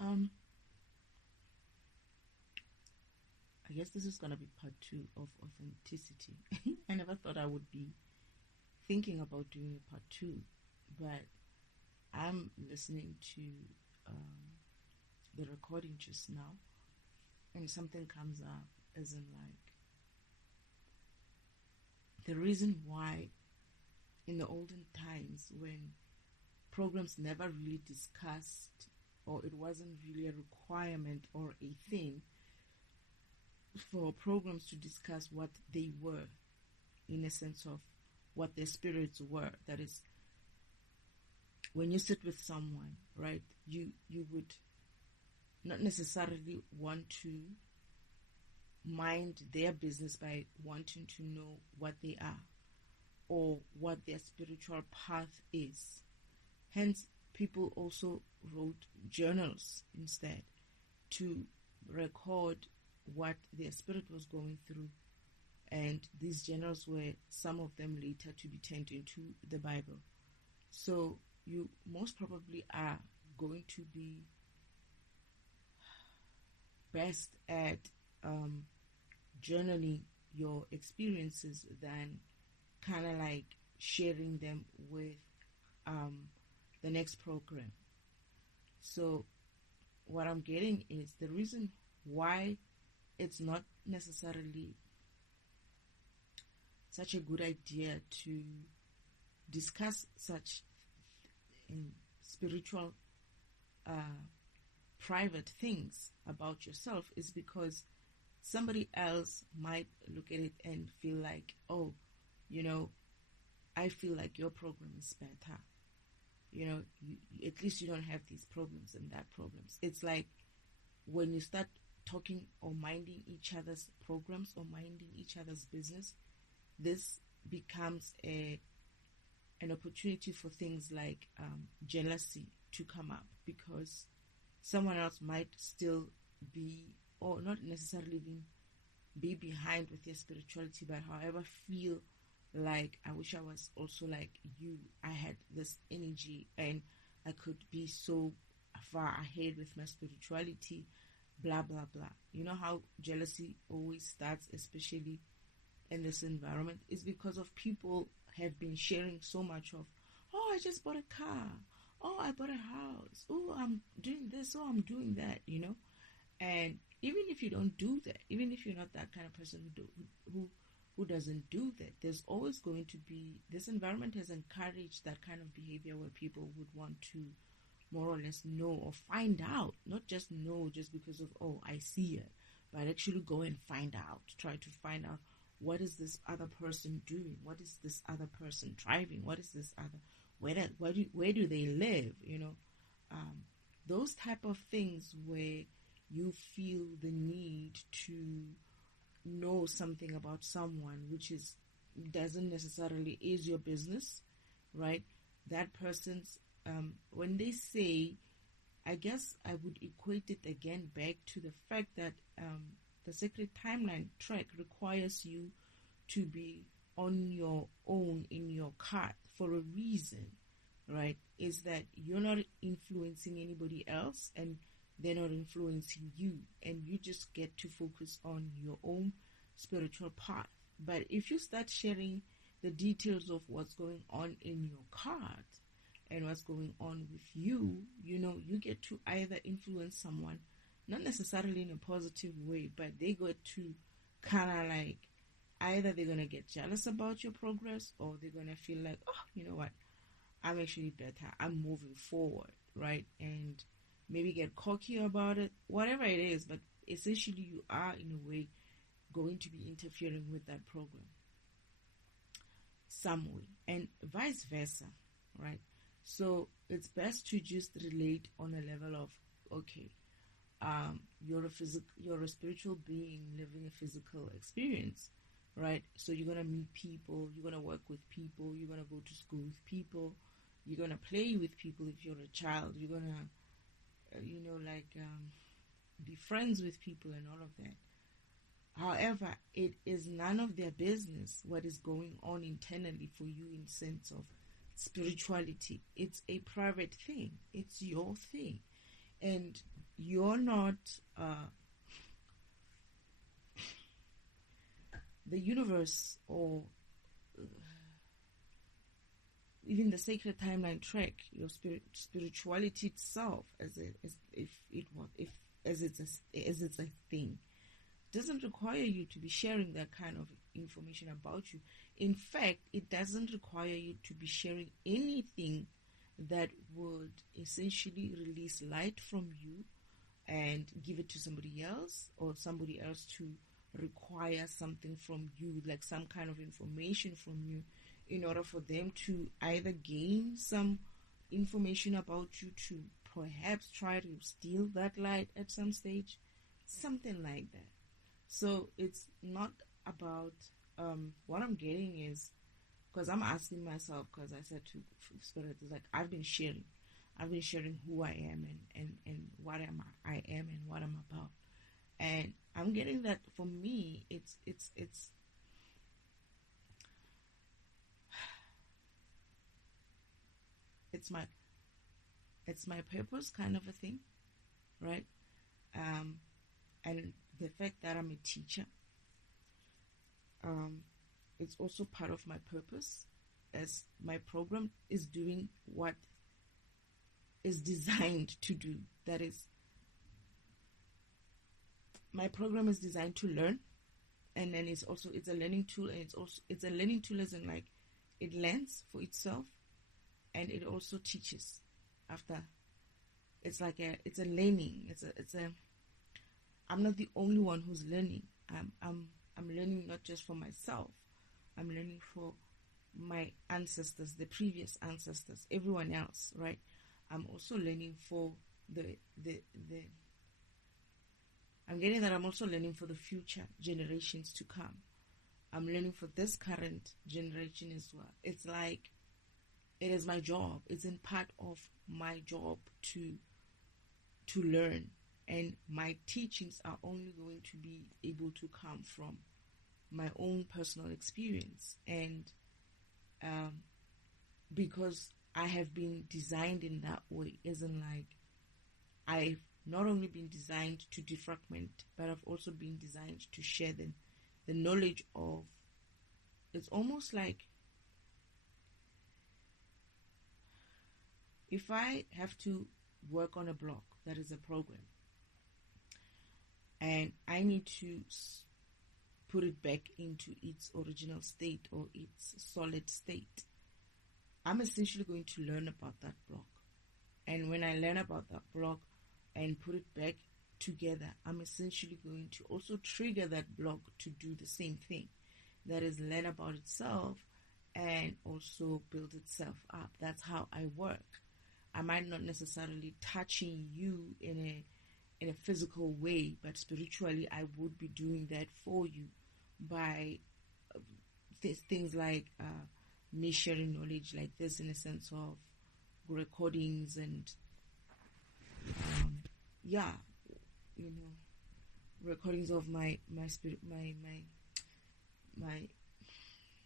Um, I guess this is gonna be part two of authenticity. I never thought I would be thinking about doing a part two, but I'm listening to um, the recording just now, and something comes up, as in like the reason why in the olden times when programs never really discussed, or it wasn't really a requirement or a thing for programs to discuss what they were, in a sense of what their spirits were. That is, when you sit with someone, right, you would not necessarily want to mind their business by wanting to know what they are or what their spiritual path is. Hence, people also wrote journals instead to record what their spirit was going through. And these journals were, some of them later, to be turned into the Bible. So you most probably are going to be best at journaling your experiences than kind of like sharing them with um, the next program. So what I'm getting is the reason why it's not necessarily such a good idea to discuss such spiritual private things about yourself is because somebody else might look at it and feel like, oh, you know, I feel like your program is better. You know, at least you don't have these problems and that problems. It's like when you start talking or minding each other's programs or minding each other's business, this becomes an opportunity for things like jealousy to come up, because someone else might still be, or not necessarily even be behind with their spirituality, but however feel like, I wish I was also like you. I had this energy and I could be so far ahead with my spirituality, blah, blah, blah. You know how jealousy always starts, especially in this environment, is because of people have been sharing so much of, oh, I just bought a car. Oh, I bought a house. Oh, I'm doing this. Oh, I'm doing that, you know. And even if you don't do that, even if you're not that kind of person who doesn't do that, there's always going to be, this environment has encouraged that kind of behavior where people would want to more or less know or find out, not just know just because of, oh, I see it, but actually go and find out, try to find out, what is this other person doing? What is this other person driving? What is this other, where do they live? You know, those type of things where you feel the need to know something about someone, which is doesn't necessarily is your business, right? That person's when they say, I guess I would equate it again back to the fact that the Sacred Timeline track requires you to be on your own in your cart for a reason, right? Is that you're not influencing anybody else and they're not influencing you, and you just get to focus on your own spiritual path. But if you start sharing the details of what's going on in your cart and what's going on with you, you know, you get to either influence someone, not necessarily in a positive way, but they get to kind of like, either they're going to get jealous about your progress, or they're going to feel like, oh, you know what, I'm actually better, I'm moving forward, right? And maybe get cocky about it, whatever it is, but essentially you are in a way going to be interfering with that program some way, and vice versa, right? So it's best to just relate on a level of, okay, you're a spiritual being living a physical experience, right? So you're gonna meet people, you're gonna work with people, you're gonna go to school with people, you're gonna play with people if you're a child, you're gonna be friends with people and all of that. However, it is none of their business what is going on internally for you in sense of spirituality. It's a private thing. It's your thing. And you're not the universe or even the sacred timeline track, your spirituality itself, as it's a thing, doesn't require you to be sharing that kind of information about you. In fact, it doesn't require you to be sharing anything that would essentially release light from you and give it to somebody else, or somebody else to require something from you, like some kind of information from you, in order for them to either gain some information about you, to perhaps try to steal that light at some stage, something like that. So it's not about, what I'm getting is, because I'm asking myself, because I said to Spirit, is like, I've been sharing who I am and what I am and what I'm about. And I'm getting that for me, it's my purpose kind of a thing, right? And the fact that I'm a teacher, it's also part of my purpose, as my program is doing what is designed to do. That is, my program is designed to learn, and then it's a learning tool, and it's a learning tool as in, like, it learns for itself, and it also teaches after. It's like it's a learning. I'm not the only one who's learning. I'm learning not just for myself. I'm learning for my ancestors, the previous ancestors, everyone else, right? I'm also learning for I'm getting that I'm also learning for the future generations to come. I'm learning for this current generation as well. It's like, it is my job. It's in part of my job to learn. And my teachings are only going to be able to come from my own personal experience. And because I have been designed in that way, isn't like, I've not only been designed to defragment, but I've also been designed to share the knowledge of, it's almost like, if I have to work on a blog that is a program, and I need to put it back into its original state or its solid state, I'm essentially going to learn about that blog. And when I learn about that blog and put it back together, I'm essentially going to also trigger that blog to do the same thing. That is, learn about itself and also build itself up. That's how I work. I might not necessarily touching you in a physical way, but spiritually I would be doing that for you by things like me sharing knowledge like this, in a sense of recordings and recordings of my spirit, my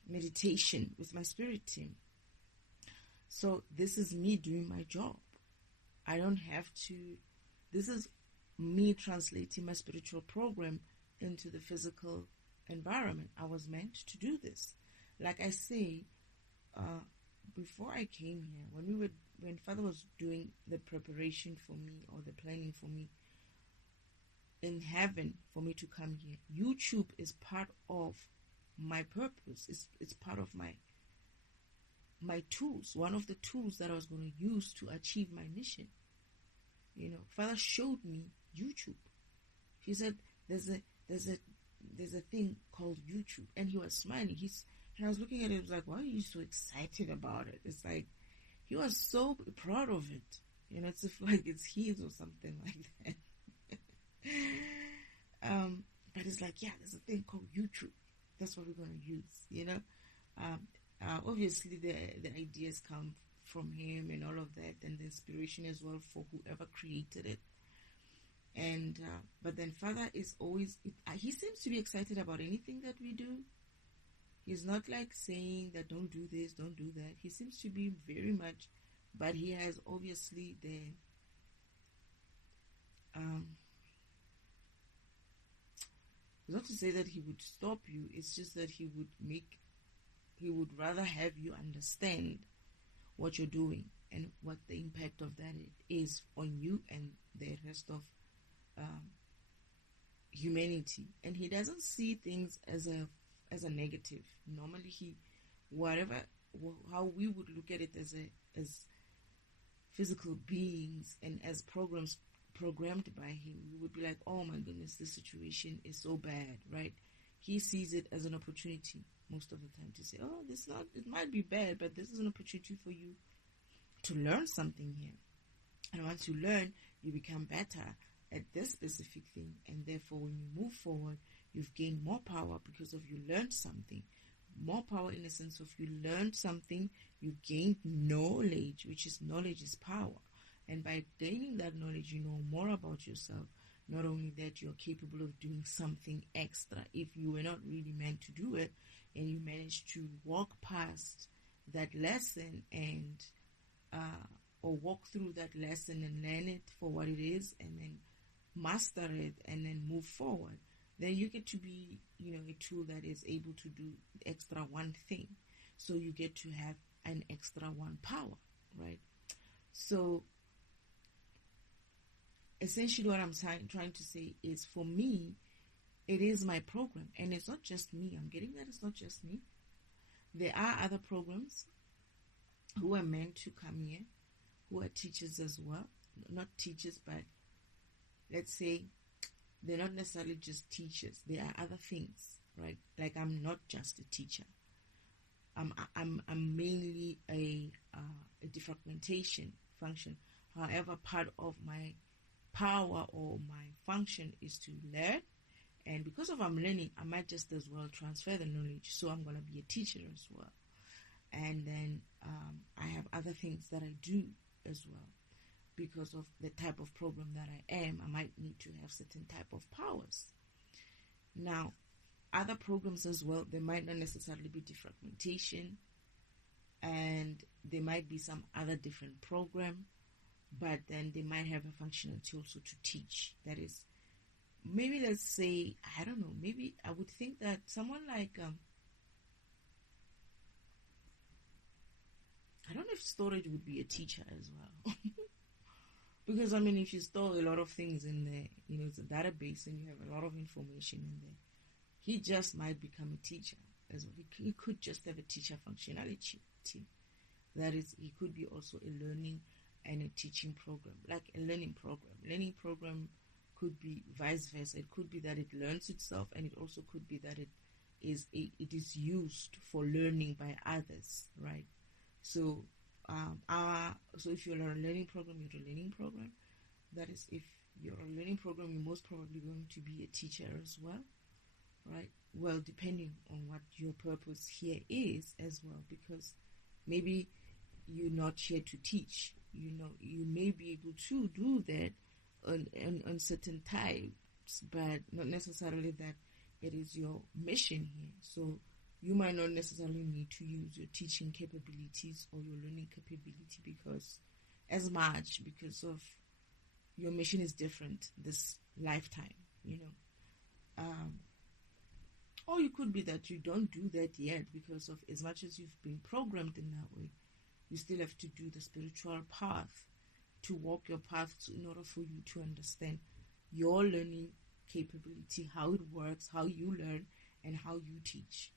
meditation with my spirit team. So this is me doing my job. I don't have to. This is me translating my spiritual program into the physical environment. I was meant to do this. Like I say, before I came here, when Father was doing the preparation for me, or the planning for me in heaven for me to come here, YouTube is part of my purpose. It's part of my tools, one of the tools that I was going to use to achieve my mission. Father showed me YouTube. He said, there's a thing called YouTube, and he was smiling. And I was looking at it. I was like, why are you so excited about it? It's like, he was so proud of it. It's like it's his or something like that. But it's like, yeah, there's a thing called YouTube. That's what we're going to use, obviously the ideas come from him and all of that, and the inspiration as well for whoever created it. And but then Father is always, he seems to be excited about anything that we do. He's not like saying that don't do this, don't do that. He seems to be very much, but he has obviously the It's not to say that he would stop you. It's just that he would rather have you understand what you're doing and what the impact of that is on you and the rest of humanity. And he doesn't see things as a negative. Normally, how we would look at it as physical beings and as programmed by him, we would be like, oh my goodness, this situation is so bad, right? He sees it as an opportunity most of the time to say, oh, it might be bad, but this is an opportunity for you to learn something here. And once you learn, you become better at this specific thing. And therefore, when you move forward, you've gained more power because of you learned something. More power in the sense of you learned something, you gained knowledge, which is knowledge is power. And by gaining that knowledge, you know more about yourself. Not only that, you're capable of doing something extra if you were not really meant to do it, and you managed to walk past that lesson and or walk through that lesson and learn it for what it is, and then master it and then move forward. Then you get to be, a tool that is able to do extra one thing. So you get to have an extra one power, right? So essentially what I'm trying to say is, for me, it is my program. And it's not just me. I'm getting that it's not just me. There are other programs who are meant to come here, who are teachers as well. Not teachers, but let's say they're not necessarily just teachers. There are other things, right? Like, I'm not just a teacher. I'm mainly a defragmentation function. However, part of my power or my function is to learn. And because of I'm learning, I might just as well transfer the knowledge. So I'm going to be a teacher as well. And then I have other things that I do as well. Because of the type of program that I am, I might need to have certain type of powers. Now, other programs as well, they might not necessarily be defragmentation, and there might be some other different program, but then they might have a functionality also to teach. That is, maybe let's say, I don't know, maybe I would think that someone like, I don't know if storage would be a teacher as well. Because, if you store a lot of things in there, it's a database and you have a lot of information in there, he just might become a teacher as well. He could just have a teacher functionality. That is, he could be also a learning and a teaching program, like a learning program. Learning program could be vice versa. It could be that it learns itself, and it also could be that it is used for learning by others, right? So, so if you're a learning program, you're a learning program. That is, if you're a learning program, you're most probably going to be a teacher as well, right? Well, depending on what your purpose here is as well, because maybe you're not here to teach. You may be able to do that on certain types, but not necessarily that it is your mission here. So you might not necessarily need to use your teaching capabilities or your learning capability because of your mission is different this lifetime, Or you could be that you don't do that yet because of, as much as you've been programmed in that way, you still have to do the spiritual path, to walk your path in order for you to understand your learning capability, how it works, how you learn, and how you teach.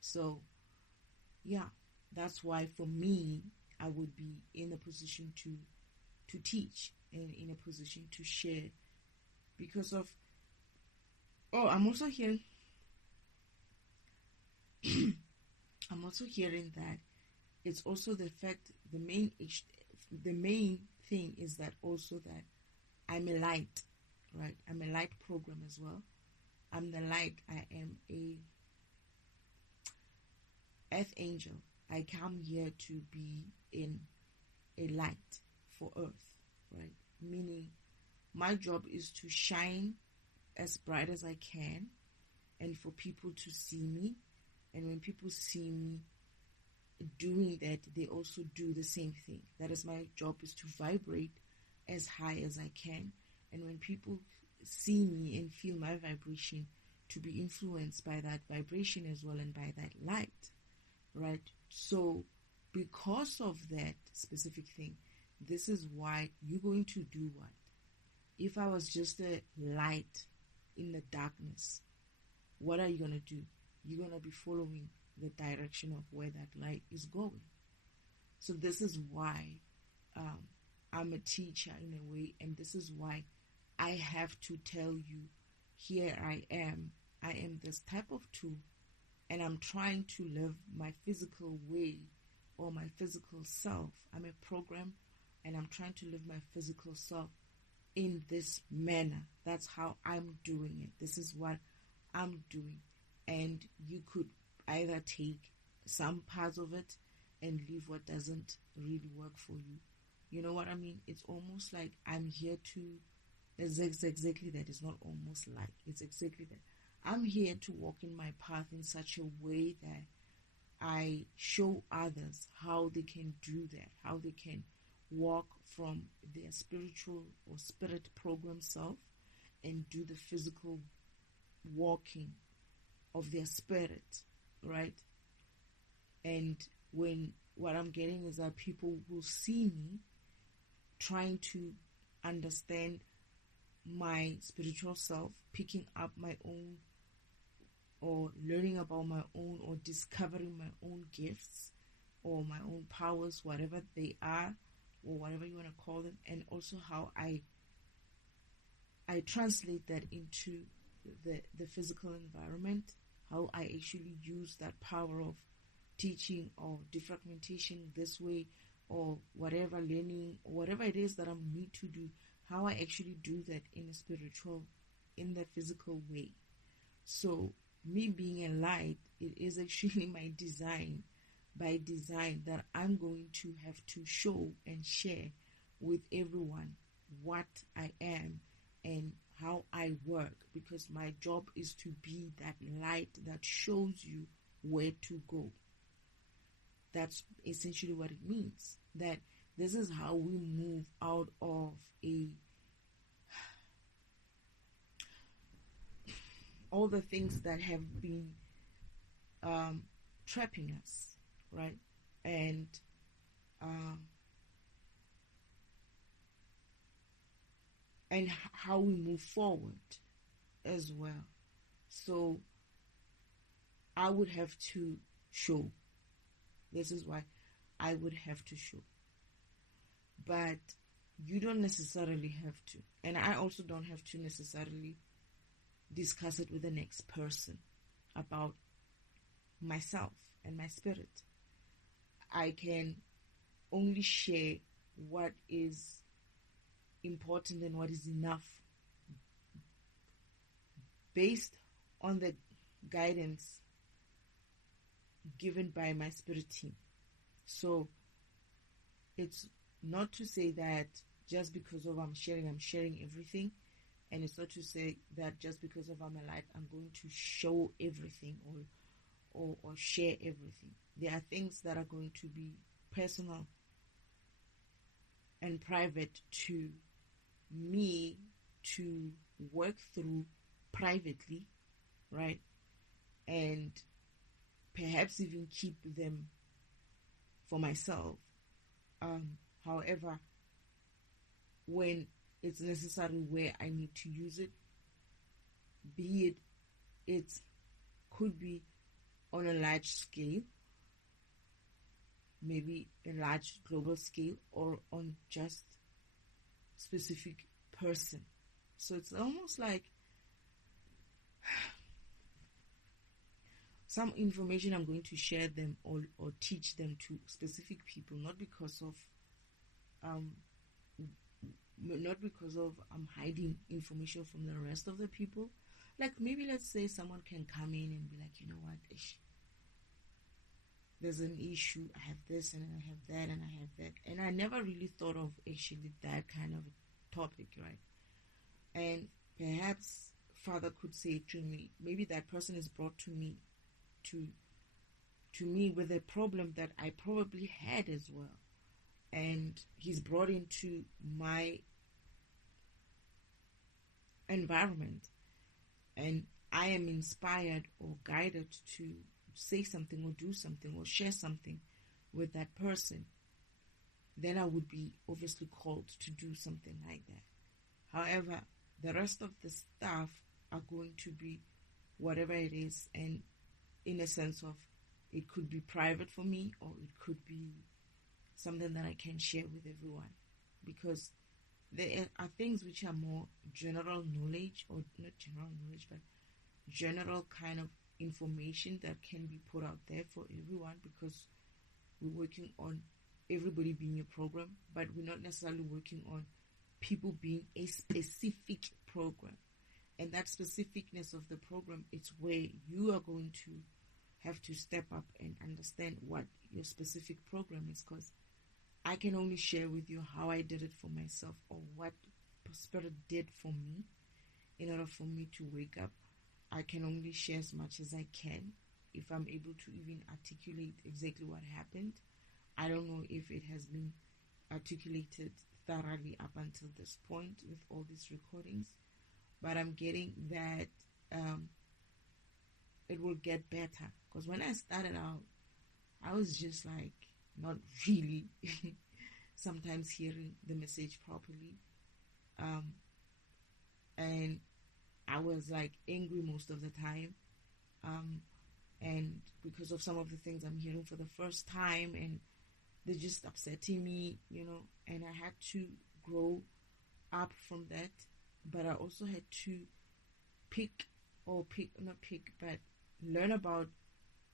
So, yeah, that's why for me, I would be in a position to teach and in a position to share because of, I'm also hearing that it's also the fact, the main thing is that also that I'm a light, right? I'm a light program as well. I'm the light. I am a earth angel. I come here to be in a light for earth, right? Meaning my job is to shine as bright as I can and for people to see me. And when people see me doing that, they also do the same thing. That is, my job is to vibrate as high as I can. And when people see me and feel my vibration, to be influenced by that vibration as well and by that light, right? So because of that specific thing, this is why you're going to do what? If I was just a light in the darkness, what are you going to do? You're going to be following the direction of where that light is going. So this is why I'm a teacher in a way, and this is why I have to tell you, here I am this type of tool, and I'm trying to live my physical way or my physical self. I'm a program, and I'm trying to live my physical self in this manner. That's how I'm doing it. This is what I'm doing. And you could either take some parts of it and leave what doesn't really work for you. You know what I mean? It's almost like I'm here to, it's exactly that. It's not almost like, it's exactly that. I'm here to walk in my path in such a way that I show others how they can do that, how they can walk from their spiritual or spirit program self and do the physical walking of their spirit, right? And when what I'm getting is that people will see me trying to understand my spiritual self, picking up my own or learning about my own or discovering my own gifts or my own powers, whatever they are or whatever you want to call them, and also how I translate that into the physical environment, how I actually use that power of teaching or defragmentation this way or whatever, learning or whatever it is that I need to do, how I actually do that in a spiritual, in the physical way. So me being a light, it is actually my design, by design, that I'm going to have to show and share with everyone what I am and how I work, because my job is to be that light that shows you where to go. That's essentially what it means. That this is how we move out of all the things that have been trapping us, right? And how we move forward as well. So I would have to show. This is why I would have to show. But you don't necessarily have to. And I also don't have to necessarily discuss it with the next person about myself and my spirit. I can only share what is important and what is enough based on the guidance given by my spirit team. So it's not to say that just because of I'm sharing everything, and it's not to say that just because of I'm a light, I'm going to show everything or share everything. There are things that are going to be personal and private to me to work through privately, right? And perhaps even keep them for myself. However, when it's necessary where I need to use it, be it could be on a large scale, maybe a large global scale, or on just specific person. So it's almost like some information I'm going to share them or teach them to specific people, not because of I'm hiding information from the rest of the people. Like maybe let's say someone can come in and be like, you know what, there's an issue, I have this and I have that and I have that, and I never really thought of actually that kind of topic, right? And perhaps Father could say to me, maybe that person is brought to me with a problem that I probably had as well, and he's brought into my environment, and I am inspired or guided to say something or do something or share something with that person, then I would be obviously called to do something like that. However, the rest of the stuff are going to be whatever it is, and in a sense of it could be private for me, or it could be something that I can share with everyone, because there are things which are more general knowledge, or not general knowledge, but general kind of information that can be put out there for everyone, because we're working on everybody being a program, but we're not necessarily working on people being a specific program. And that specificness of the program, it's where you are going to have to step up and understand what your specific program is, because I can only share with you how I did it for myself, or what Spirit did for me in order for me to wake up. I can only share as much as I can. If I'm able to even articulate exactly what happened, I don't know if it has been articulated thoroughly up until this point with all these recordings, but I'm getting that it will get better, because when I started out, I was just like not really sometimes hearing the message properly, and I was like angry most of the time, and because of some of the things I'm hearing for the first time, and they're just upsetting me, and I had to grow up from that. But I also had to learn about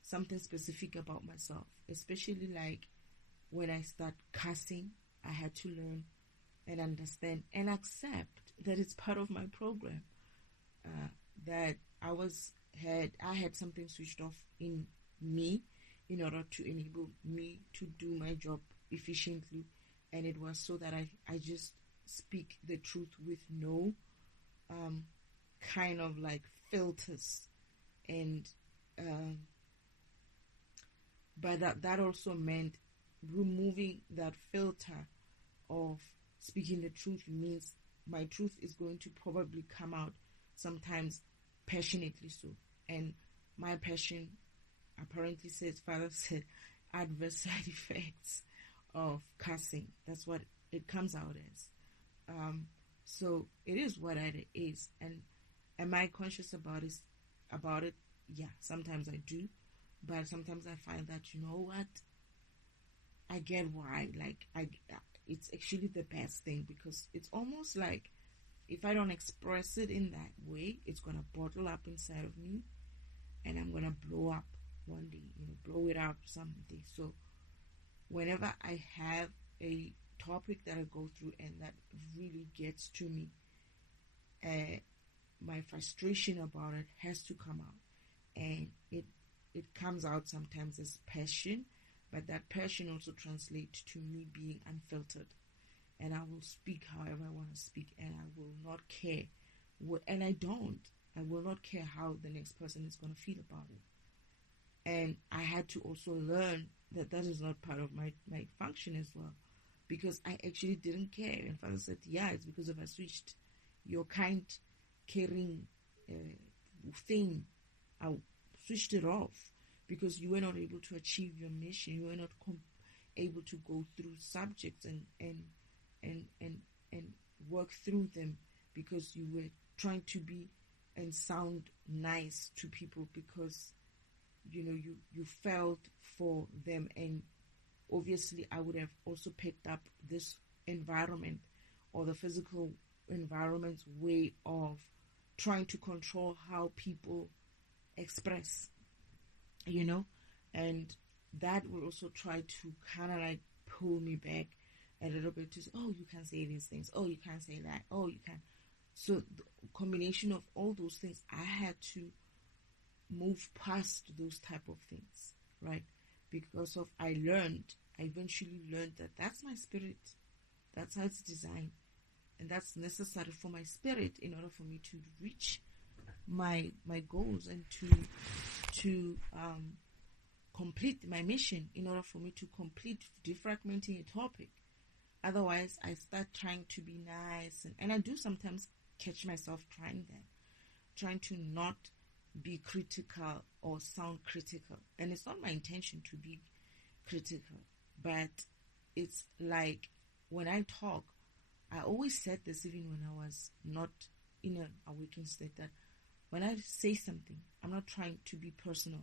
something specific about myself, especially like when I start cussing. I had to learn and understand and accept that it's part of my program, that I had something switched off in me in order to enable me to do my job efficiently, and it was so that I just speak the truth with no kind of like filters, and but that also meant removing that filter of speaking the truth. Means my truth is going to probably come out sometimes passionately so, and my passion apparently says, Father said, adverse side effects of cussing. That's what it comes out as. So it is what it is. And am I conscious about it? Yeah, sometimes I do. But sometimes I find that, you know what? I get why. It's actually the best thing, because it's almost like if I don't express it in that way, it's going to bottle up inside of me, and I'm going to blow up one day, blow it up someday. So whenever I have a topic that I go through and that really gets to me, my frustration about it has to come out, and it comes out sometimes as passion, but that passion also translates to me being unfiltered, and I will speak however I want to speak, and I will not care I will not care how the next person is going to feel about it. And I had to also learn that is not part of my function as well, because I actually didn't care. And Father said, yeah, it's because if I switched your kind, caring thing, I switched it off, because you were not able to achieve your mission. You were not able to go through subjects and work through them, because you were trying to be and sound nice to people, because you felt for them. And obviously I would have also picked up this environment, or the physical environment's way of trying to control how people express, and that will also try to kind of like pull me back a little bit to say, oh, you can't say these things, oh, you can't say that, oh, you can't. So the combination of all those things, I had to move past those type of things, right? Because I eventually learned that that's my spirit. That's how it's designed. And that's necessary for my spirit in order for me to reach my goals, and to complete my mission, in order for me to complete defragmenting a topic. Otherwise, I start trying to be nice, and I do sometimes catch myself trying to not be critical or sound critical. And it's not my intention to be critical, but it's like when I talk, I always said this even when I was not in an awakened state, that when I say something, I'm not trying to be personal.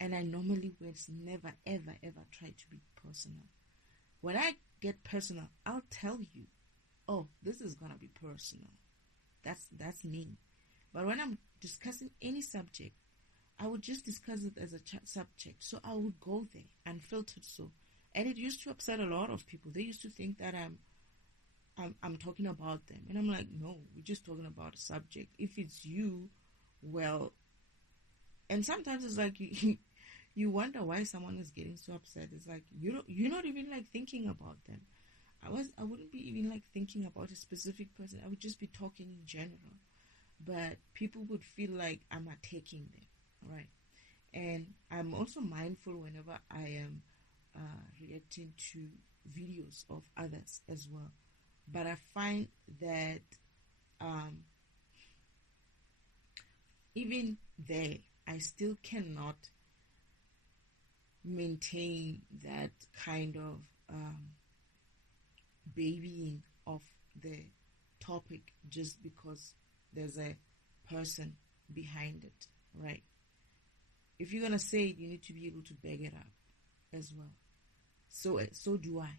And I normally would never, ever, ever try to be personal. When I get personal, I'll tell you, oh, this is going to be personal. That's me. But when I'm discussing any subject, I would just discuss it as a subject. So I would go there unfiltered. So, and it used to upset a lot of people. They used to think that I'm talking about them, and I'm like, no, we're just talking about a subject. If it's you, well, and sometimes it's like you wonder why someone is getting so upset. It's like you're not even like thinking about them. I wouldn't be even like thinking about a specific person. I would just be talking in general, but people would feel like I'm attacking them, right? And I'm also mindful whenever I am reacting to videos of others as well. But I find that even there, I still cannot maintain that kind of babying of the topic just because there's a person behind it, right? If you're gonna say it, you need to be able to back it up as well. So do I,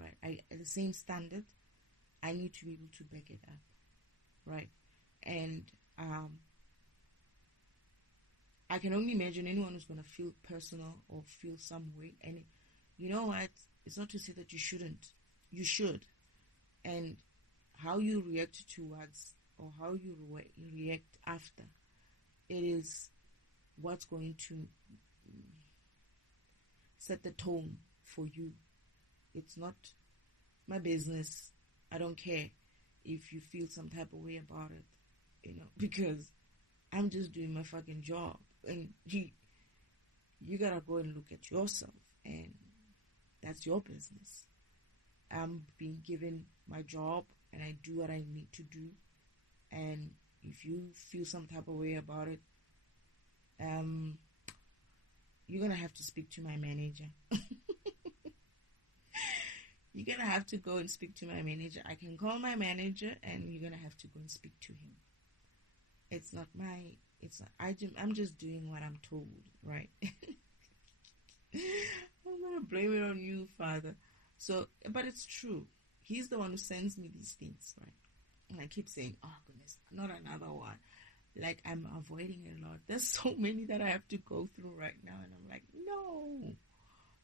right? At the same standard, I need to be able to back it up, right? And I can only imagine anyone who's gonna feel personal or feel some way. And you know what? It's not to say that you shouldn't. You should. And how you react towards or how you react after, it is what's going to set the tone for you. It's not my business. I don't care if you feel some type of way about it, because I'm just doing my fucking job. And you gotta go and look at yourself, and that's your business. I'm being given my job, and I do what I need to do. And if you feel some type of way about it, you're gonna have to speak to my manager. You're gonna have to go and speak to my manager. I can call my manager, and you're gonna have to go and speak to him. It's not. I'm just doing what I'm told, right? I'm gonna blame it on you, Father. So, but it's true. He's the one who sends me these things, right? And I keep saying, oh goodness, not another one. Like, I'm avoiding it a lot. There's so many that I have to go through right now, and I'm like, no,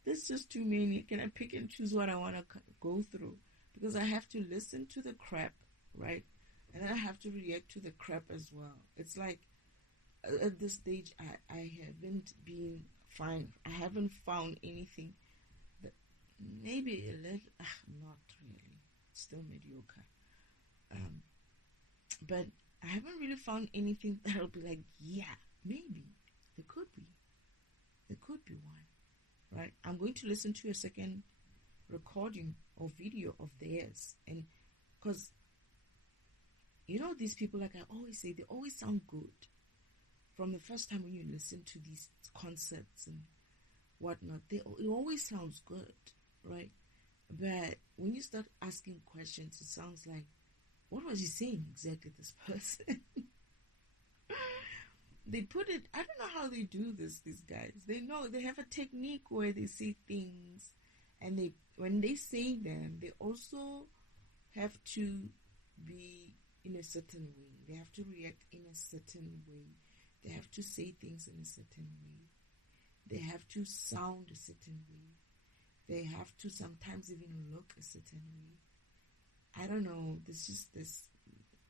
there's just too many. Can I pick and choose what I want to go through? Because I have to listen to the crap, right? And then I have to react to the crap as well. It's like, at this stage, I haven't been fine. I haven't found anything that maybe a little, not really, still mediocre. But I haven't really found anything that'll be like, yeah, maybe there could be one, right? I'm going to listen to a second recording or video of theirs, and because these people, like I always say, they always sound good from the first time when you listen to these concepts and whatnot. It always sounds good, right? But when you start asking questions, it sounds like, what was he saying exactly, this person? They put it, I don't know how they do this, these guys. They know, they have a technique where they say things, and when they say them, they also have to be in a certain way. They have to react in a certain way. They have to say things in a certain way. They have to sound a certain way. They have to sometimes even look a certain way. I don't know.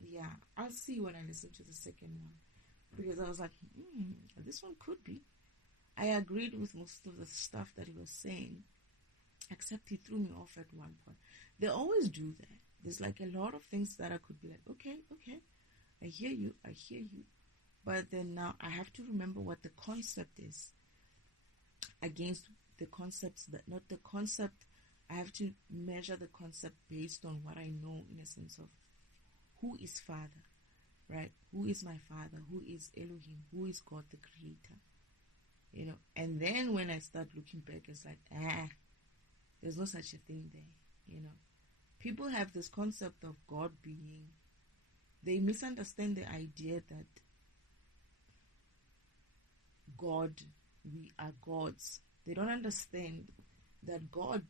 Yeah. I'll see when I listen to the second one. Because I was like, this one could be. I agreed with most of the stuff that he was saying, except he threw me off at one point. They always do that. There's like a lot of things that I could be like, okay, I hear you. But then now I have to remember what the concept is against the concepts, that not the concept. I have to measure the concept based on what I know, in a sense of who is Father. right? Who is my Father? Who is Elohim? Who is God the Creator? You know, and then when I start looking back, it's like, there's no such a thing there. You know, people have this concept of God being, they misunderstand the idea that God, we are gods. They don't understand that God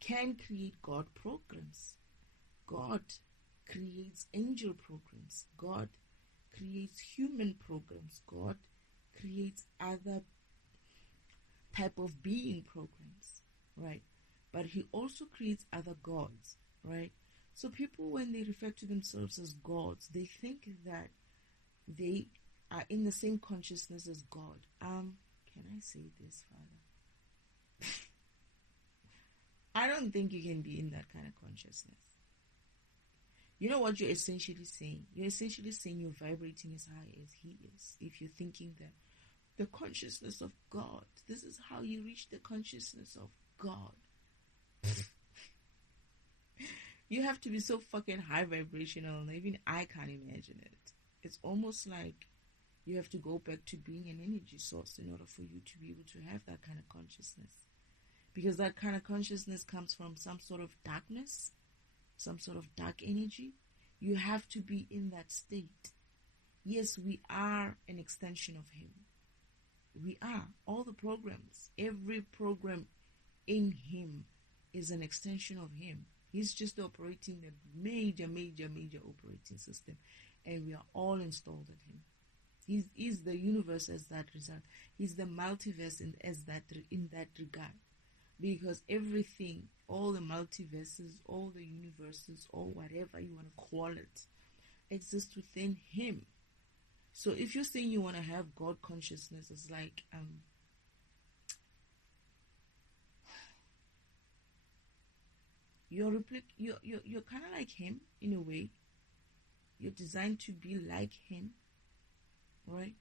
can create God programs. God creates angel programs. God creates human programs. God creates other type of being programs, right? But he also creates other gods, right? So people, when they refer to themselves as gods, they think that they are in the same consciousness as God. Can I say this, Father? I don't think you can be in that kind of consciousness. You know what you're essentially saying? You're essentially saying you're vibrating as high as he is. If you're thinking that the consciousness of God, this is how you reach the consciousness of God. You have to be so fucking high vibrational, and even I can't imagine it. It's almost like you have to go back to being an energy source in order for you to be able to have that kind of consciousness. Because that kind of consciousness comes from some sort of darkness, some sort of dark energy. You have to be in that state. Yes, we are an extension of him. We are. All the programs, every program in him is an extension of him. He's just operating the major operating system, and we are all installed in him. He's the universe as that result. He's the multiverse in that regard. Because everything, all the multiverses, all the universes, or whatever you want to call it, exists within him. So if you're saying you want to have God consciousness, it's like you're kind of like him in a way. You're designed to be like him, right?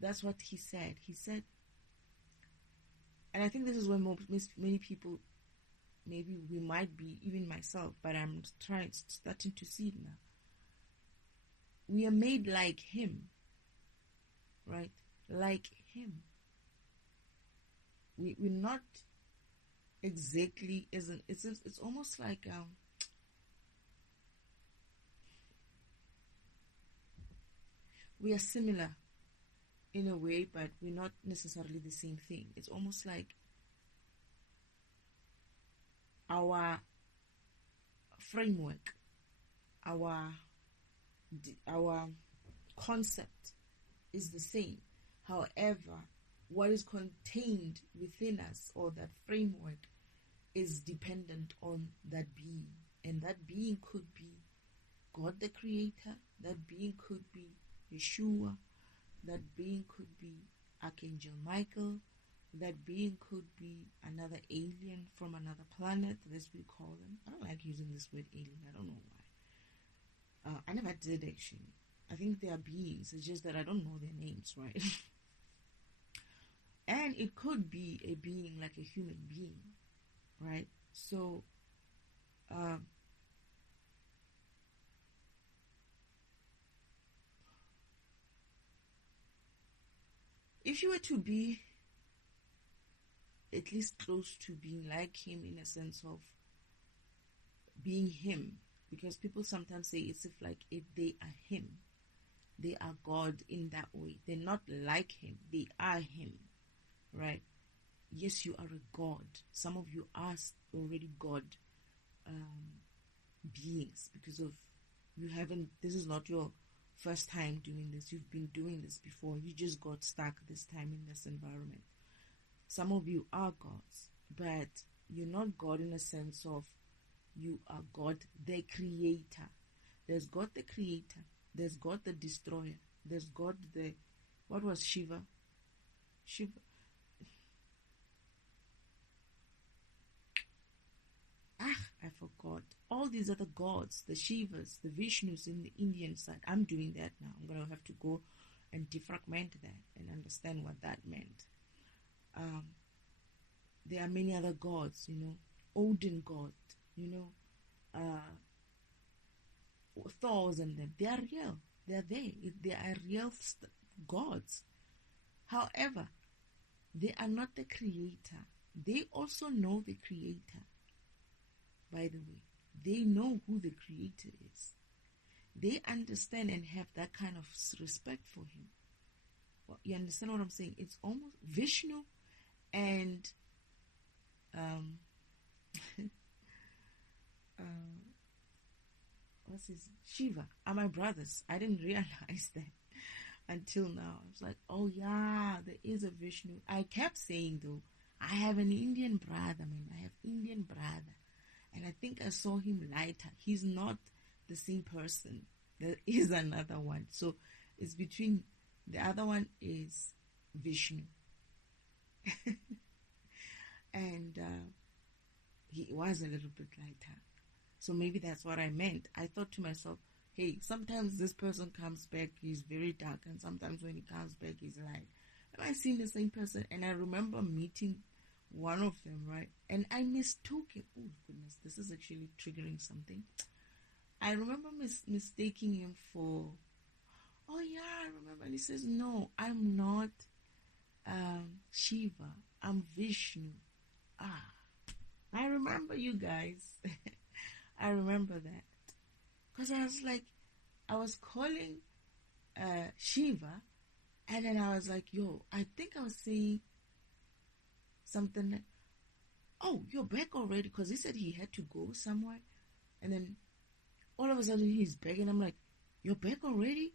That's what he said. He said, and I think this is where many people, maybe we might be, even myself, but I'm starting to see it now. We are made like him, right? Like him. We're not exactly, it's almost like we are similar in a way, but we're not necessarily the same thing. It's almost like our framework, our concept is the same. However, what is contained within us, or that framework, is dependent on that being. And that being could be God the Creator, that being could be Yeshua, that being could be Archangel Michael, that being could be another alien from another planet, as we call them. I don't like using this word alien, I don't know why. I never did, actually. I think they are beings, it's just that I don't know their names, right? And it could be a being like a human being, right? So, if you were to be at least close to being like him, in a sense of being him, because people sometimes say it's if like if they are him, they are God in that way. They're not like him, they are him, right? Yes, you are a God. Some of you are already God beings, because of you haven't, this is not your first time doing this. You've been doing this before. You just got stuck this time in this environment. Some of you are gods, but you're not God in a sense of you are God the Creator. There's God the Creator. There's God the Destroyer. There's God the, what was Shiva? I forgot. All these other gods, the Shivas, the Vishnus in the Indian side. I'm doing that now. I'm going to have to go and defragment that and understand what that meant. There are many other gods, Odin God, Thors and them, they are real. They are there. They are real gods. However, they are not the creator. They also know the creator. By the way, they know who the creator is. They understand and have that kind of respect for him. Well, you understand what I'm saying? It's almost Vishnu and what's his Shiva are my brothers. I didn't realize that until now. I was like, oh yeah, there is a Vishnu. I kept saying though, I have an Indian brother, man. I have Indian brother. And I think I saw him lighter. He's not the same person. There is another one. So it's between, the other one is Vishnu. And he was a little bit lighter. So maybe that's what I meant. I thought to myself, hey, sometimes this person comes back, he's very dark. And sometimes when he comes back, he's light. Am I seeing the same person? And I remember meeting one of them, right? And I mistook him. Oh, goodness, this is actually triggering something. I remember mistaking him for, oh yeah, I remember. And he says, no, I'm not Shiva. I'm Vishnu. I remember you guys. I remember that. Because I was like, I was calling Shiva. And then I was like, yo, I think I was saying something like, oh, you're back already? Because he said he had to go somewhere. And then all of a sudden he's back. And I'm like, you're back already?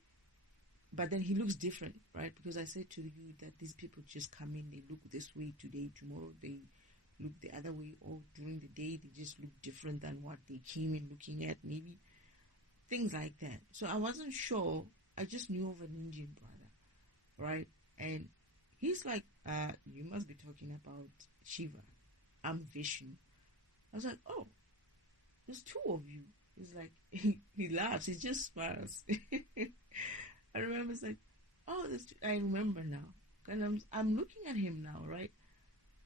But then he looks different, right? Because I said to you that these people just come in, they look this way today, tomorrow they look the other way, or during the day they just look different than what they came in looking at, maybe. Things like that. So I wasn't sure. I just knew of an Indian brother, right? And he's like, you must be talking about Shiva. I'm Vishnu. I was like, oh, there's two of you. He's like, he laughs. He just smiles. I remember it's like, oh, I remember now. And I'm looking at him now, right?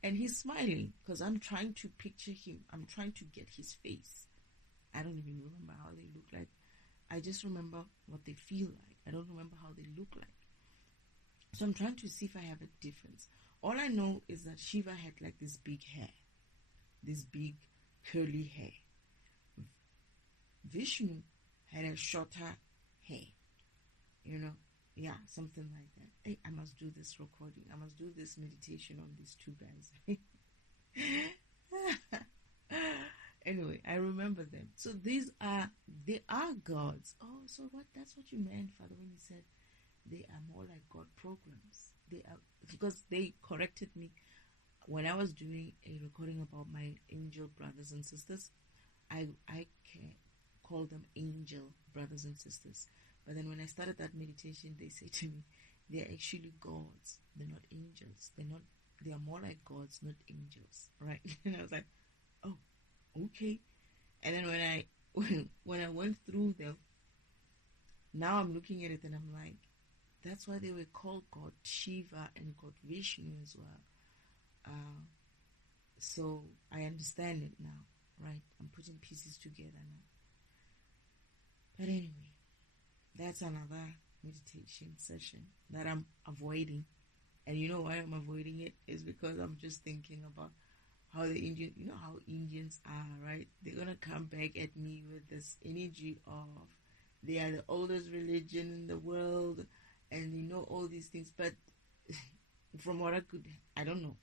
And he's smiling because I'm trying to picture him. I'm trying to get his face. I don't even remember how they look like. I just remember what they feel like. I don't remember how they look like. So I'm trying to see if I have a difference. All I know is that Shiva had like this big hair. This big curly hair. Vishnu had a shorter hair. You know, yeah, something like that. Hey, I must do this recording. I must do this meditation on these two guys. Anyway, I remember them. So they are gods. Oh, so that's what you meant, Father, when you said they are more like God programs. They are, because they corrected me when I was doing a recording about my angel brothers and sisters. I can call them angel brothers and sisters. But then when I started that meditation, they say to me, they're actually gods. They're not angels. They are more like gods, not angels, right? And I was like, oh, okay. And then when I went through them, now I'm looking at it and I'm like, that's why they were called God Shiva and God Vishnu as well. So I understand it now, right? I'm putting pieces together now. But anyway, that's another meditation session that I'm avoiding. And you know why I'm avoiding it? Is because I'm just thinking about how the Indian, you know how Indians are, right? They're going to come back at me with this energy of they are the oldest religion in the world and they know all these things. But from what I don't know,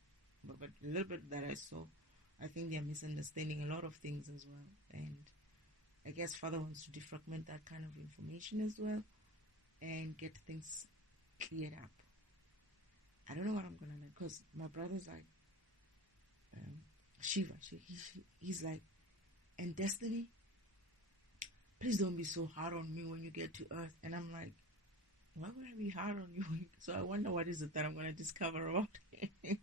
but a little bit that I saw, I think they're misunderstanding a lot of things as well. And I guess Father wants to defragment that kind of information as well and get things cleared up. I don't know what I'm going to learn because my brother's like, Shiva, he's like, and Destiny, please don't be so hard on me when you get to Earth. And I'm like, why would I be hard on you? So I wonder what is it that I'm going to discover about him.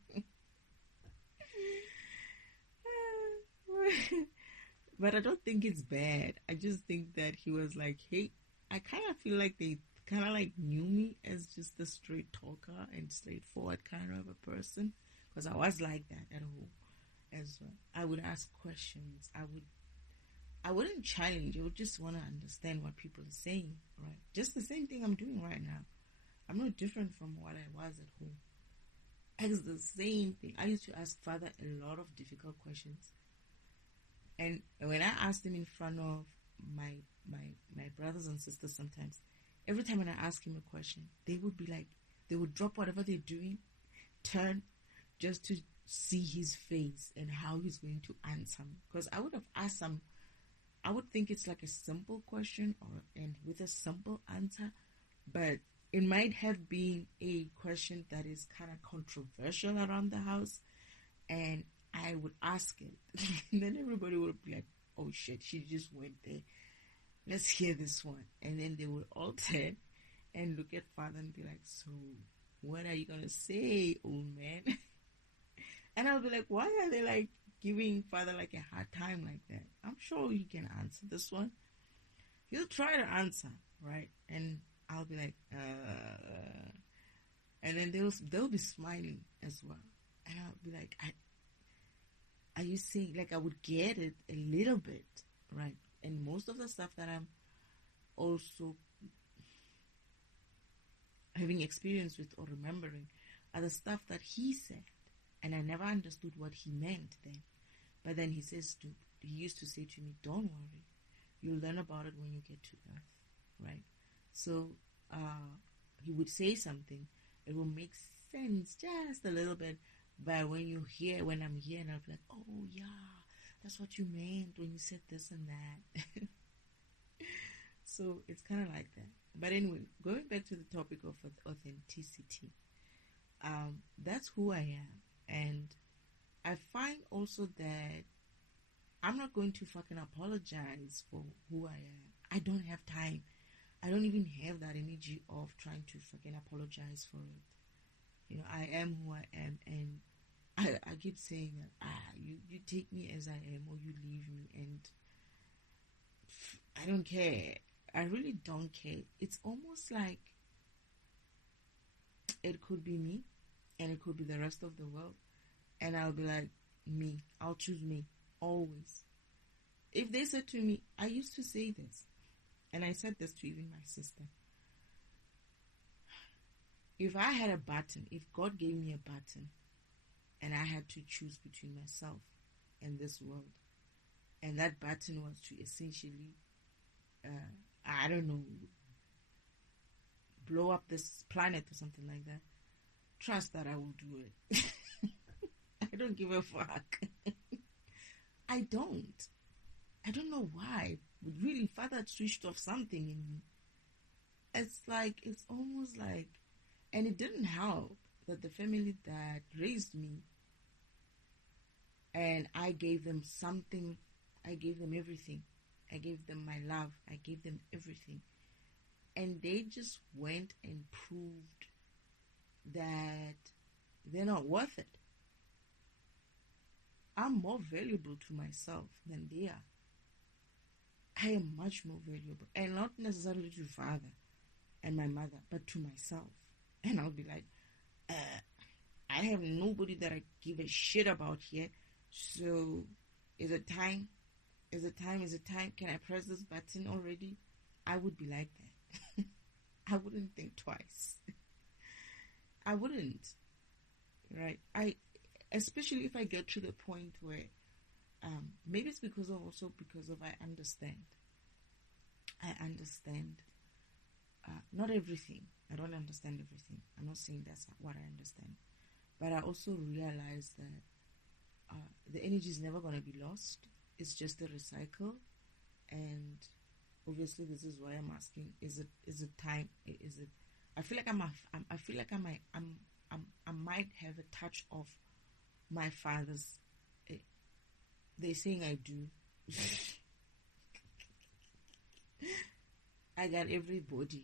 But I don't think it's bad. I just think that he was like, hey, I kind of feel like they kind of like knew me as just a straight talker and straightforward kind of a person. Because I was like that at home as well. I would ask questions. I would I wouldn't challenge. I would just want to understand what people are saying, right? Just the same thing I'm doing right now. I'm not different from what I was at home. It's the same thing. I used to ask Father a lot of difficult questions. And when I asked him in front of my brothers and sisters sometimes, every time when I ask him a question, they would be like, they would drop whatever they're doing, turn just to see his face and how he's going to answer me. Because I would have asked some, I would think it's like a simple question and with a simple answer, but it might have been a question that is kind of controversial around the house, and I would ask it. And then everybody would be like, oh shit, she just went there. Let's hear this one. And then they would all turn and look at Father and be like, so what are you going to say, old man? And I'll be like, why are they like giving Father like a hard time like that? I'm sure he can answer this one. He'll try to answer, right? And I'll be like, and then they'll be smiling as well. And I'll be like, are you saying, like, I would get it a little bit, right? And most of the stuff that I'm also having experience with or remembering are the stuff that he said. And I never understood what he meant then. But then he used to say to me, don't worry. You'll learn about it when you get to Earth, right? So he would say something. It will make sense just a little bit. But when I'm here, and I'll be like, oh yeah, that's what you meant when you said this and that. So it's kind of like that. But anyway, going back to the topic of authenticity, that's who I am. And I find also that I'm not going to fucking apologize for who I am. I don't have time. I don't even have that energy of trying to fucking apologize for it. You know, I am who I am, and I keep saying that, you take me as I am or you leave me, and I don't care. I really don't care. It's almost like it could be me, and it could be the rest of the world, and I'll be like, me. I'll choose me, always. If they said to me, I used to say this, and I said this to even my sister, if I had a button, if God gave me a button, and I had to choose between myself and this world, and that button was to essentially, I don't know, blow up this planet or something like that, trust that I will do it. I don't give a fuck. I don't know why. But really, Father switched off something in me. It's almost like, and it didn't help that the family that raised me, and I gave them something, I gave them everything. I gave them my love. I gave them everything. And they just went and proved that they're not worth it. I'm more valuable to myself than they are. I am much more valuable. And not necessarily to Father and my mother, but to myself. And I'll be like, I have nobody that I give a shit about here. So, is it time? Is it time? Is it time? Can I press this button already? I would be like that. I wouldn't think twice. I wouldn't. Right? Especially if I get to the point where, maybe it's because I understand. I understand. Not everything. I don't understand everything. I'm not saying that's what I understand. But I also realize that the energy is never going to be lost. It's just a recycle. And obviously this is why I'm asking, is it time? Is it, I feel like I might have a touch of my father's. They're saying I do. I got everybody.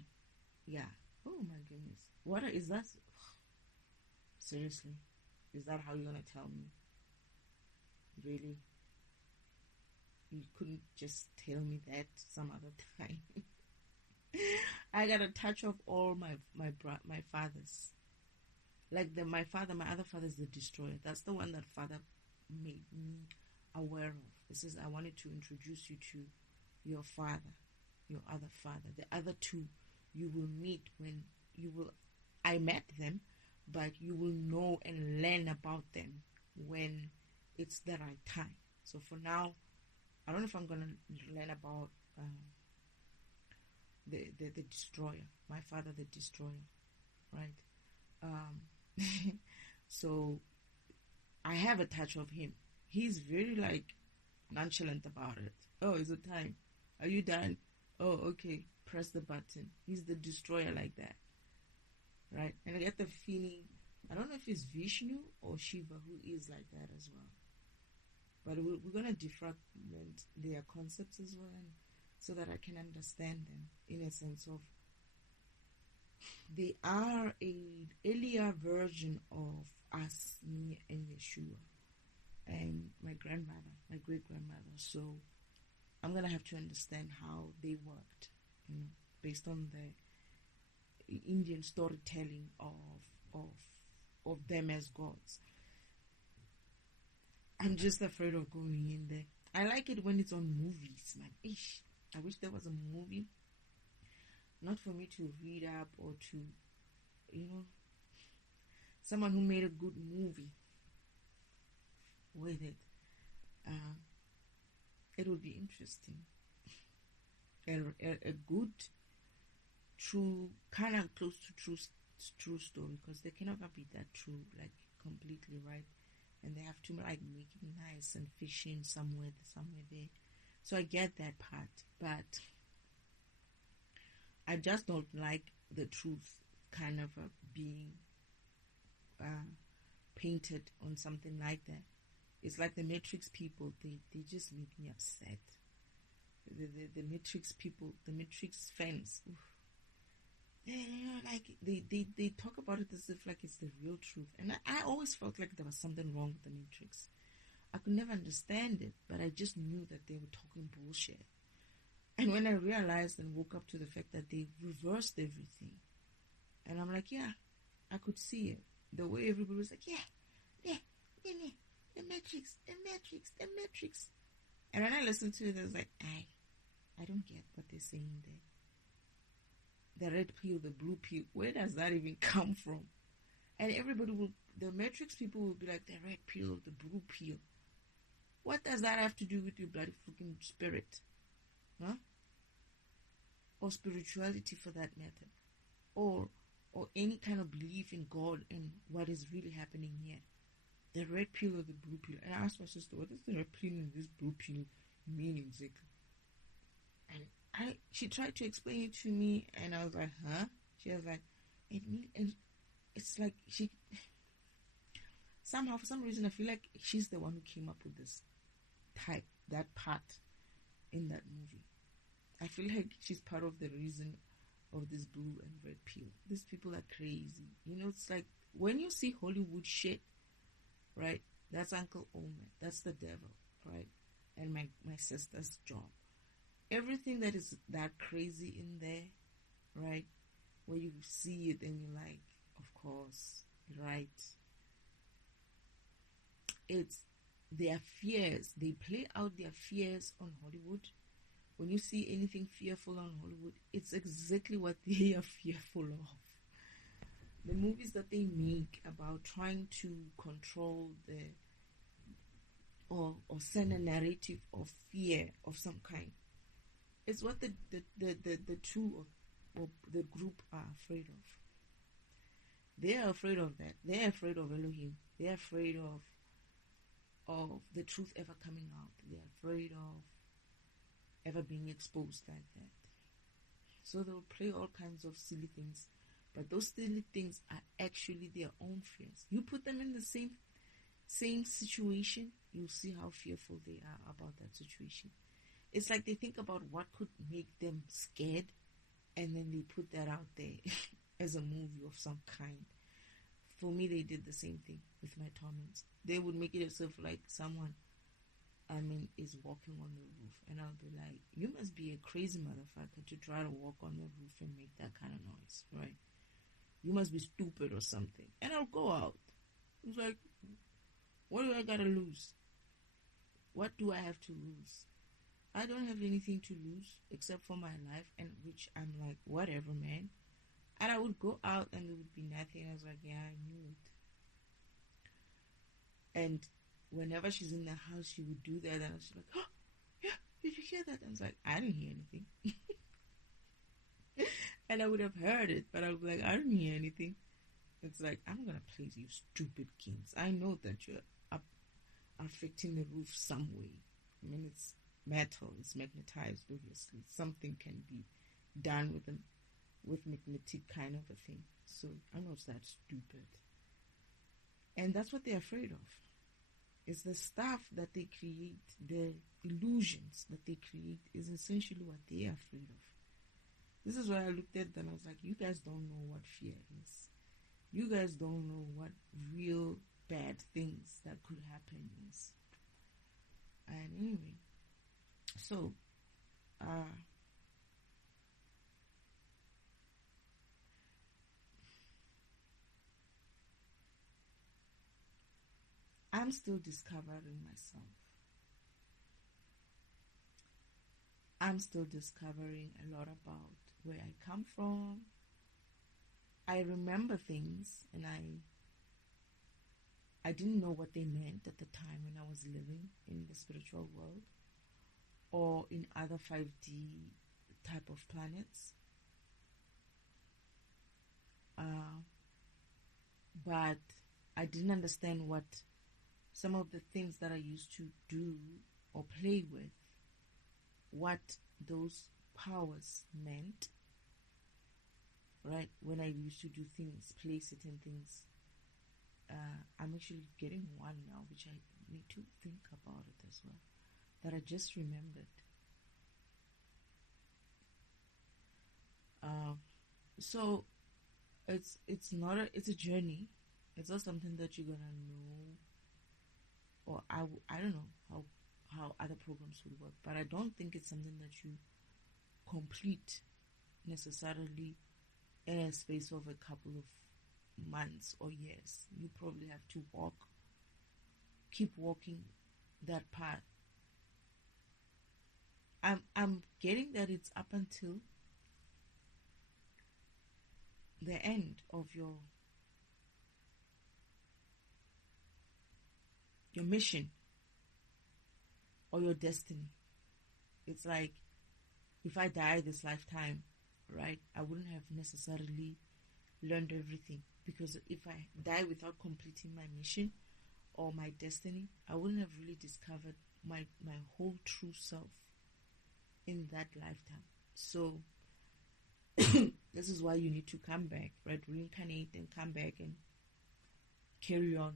Yeah. Oh my goodness. What is that? Seriously? Is that how you're gonna tell me? Really? You couldn't just tell me that some other time? I got a touch of all my fathers. Like my other father is the destroyer. That's the one that Father made me aware of. It says, I wanted to introduce you to your father, your other father. The other two you will meet when you will. I met them, but you will know and learn about them when it's the right time. So for now, I don't know if I'm going to learn about the destroyer, my father, the destroyer, right? So I have a touch of him. He's very like nonchalant about it. Oh, is it time? Are you done? Oh, okay. Press the button. He's the destroyer like that, right? And I get the feeling, I don't know if it's Vishnu or Shiva who is like that as well. But we're going to defragment their concepts as well, and so that I can understand them in a sense of they are an earlier version of us, me, and Yeshua, and my grandmother, my great grandmother. So I'm gonna have to understand how they worked, based on the Indian storytelling of them as gods. I'm just afraid of going in there. I like it when it's on movies, man. Ish. I wish there was a movie, not for me to read up or to, someone who made a good movie with it. It would be interesting. A good, true, kind of close to true story, because they cannot be that true, like completely, right? And they have to like make it nice and fishing somewhere there. So I get that part, but I just don't like the truth kind of being painted on something like that. It's like the Matrix people, they just make me upset. The Matrix people, the Matrix fans, they talk about it as if like it's the real truth. And I always felt like there was something wrong with the Matrix. I could never understand it, but I just knew that they were talking bullshit. And when I realized and woke up to the fact that they reversed everything, and I'm like, yeah, I could see it. The way everybody was like, yeah, the Matrix. And when I listened to it, I was like, I don't get what they're saying there. The red pill, the blue pill, where does that even come from? And the Matrix people will be like, the red pill, the blue pill. What does that have to do with your bloody freaking spirit? Huh? Or spirituality for that matter. Or any kind of belief in God and what is really happening here. The red pill or the blue pill. And I asked my sister, what does the red pill and this blue pill mean exactly? And she tried to explain it to me, and I was like, huh? She was like, it's like somehow, for some reason, I feel like she's the one who came up with that part in that movie. I feel like she's part of the reason of this blue and red pill. These people are crazy. It's like when you see Hollywood shit, right? That's Uncle Omer. That's the devil, right? And my sister's job. Everything that is that crazy in there, right? Where you see it and you're like, of course, right? It's their fears. They play out their fears on Hollywood. When you see anything fearful on Hollywood, it's exactly what they are fearful of. The movies that they make about trying to control or send a narrative of fear of some kind. It's what the two or the group are afraid of. They are afraid of that. They are afraid of Elohim. They are afraid of the truth ever coming out. They are afraid of ever being exposed like that. So they'll play all kinds of silly things. But those silly things are actually their own fears. You put them in the same situation, you'll see how fearful they are about that situation. It's like they think about what could make them scared, and then they put that out there as a movie of some kind. For me, they did the same thing with my torments. They would make it as if like someone, is walking on the roof, and I'll be like, you must be a crazy motherfucker to try to walk on the roof and make that kind of noise, right? You must be stupid or something. And I'll go out. It's like, what do I gotta lose? What do I have to lose? I don't have anything to lose except for my life, and which I'm like, whatever, man. And I would go out and there would be nothing. I was like, yeah, I knew it. And whenever she's in the house, she would do that, and I was like, oh, yeah, did you hear that? I was like, I didn't hear anything. And I would have heard it, but I would be like, I didn't hear anything. It's like, I'm gonna play you stupid games. I know that you're affecting the roof some way. I mean, it's metal, it's magnetized, obviously. Something can be done with magnetic kind of a thing. So I know it's that stupid. And that's what they're afraid of. It's the stuff that they create, the illusions that they create is essentially what they're afraid of. This is why I looked at them and I was like, you guys don't know what fear is. You guys don't know what real bad things that could happen is. And anyway, so I'm still discovering myself. I'm still discovering a lot about where I come from. I remember things, and I didn't know what they meant at the time when I was living in the spiritual world or in other 5D type of planets. But I didn't understand what some of the things that I used to do or play with, what those powers meant, right? When I used to do things, play certain things. I'm actually getting one now, which I need to think about it as well, that I just remembered. So it's not it's a journey. It's not something that you're gonna know, or I don't know how other programs would work, but I don't think it's something that you complete necessarily in a space of a couple of months or years. You probably have to keep walking that path. I'm getting that it's up until the end of your mission or your destiny. It's like, if I die this lifetime, right, I wouldn't have necessarily learned everything, because if I die without completing my mission or my destiny, I wouldn't have really discovered my whole true self in that lifetime. So this is why you need to come back, right? Reincarnate and come back and carry on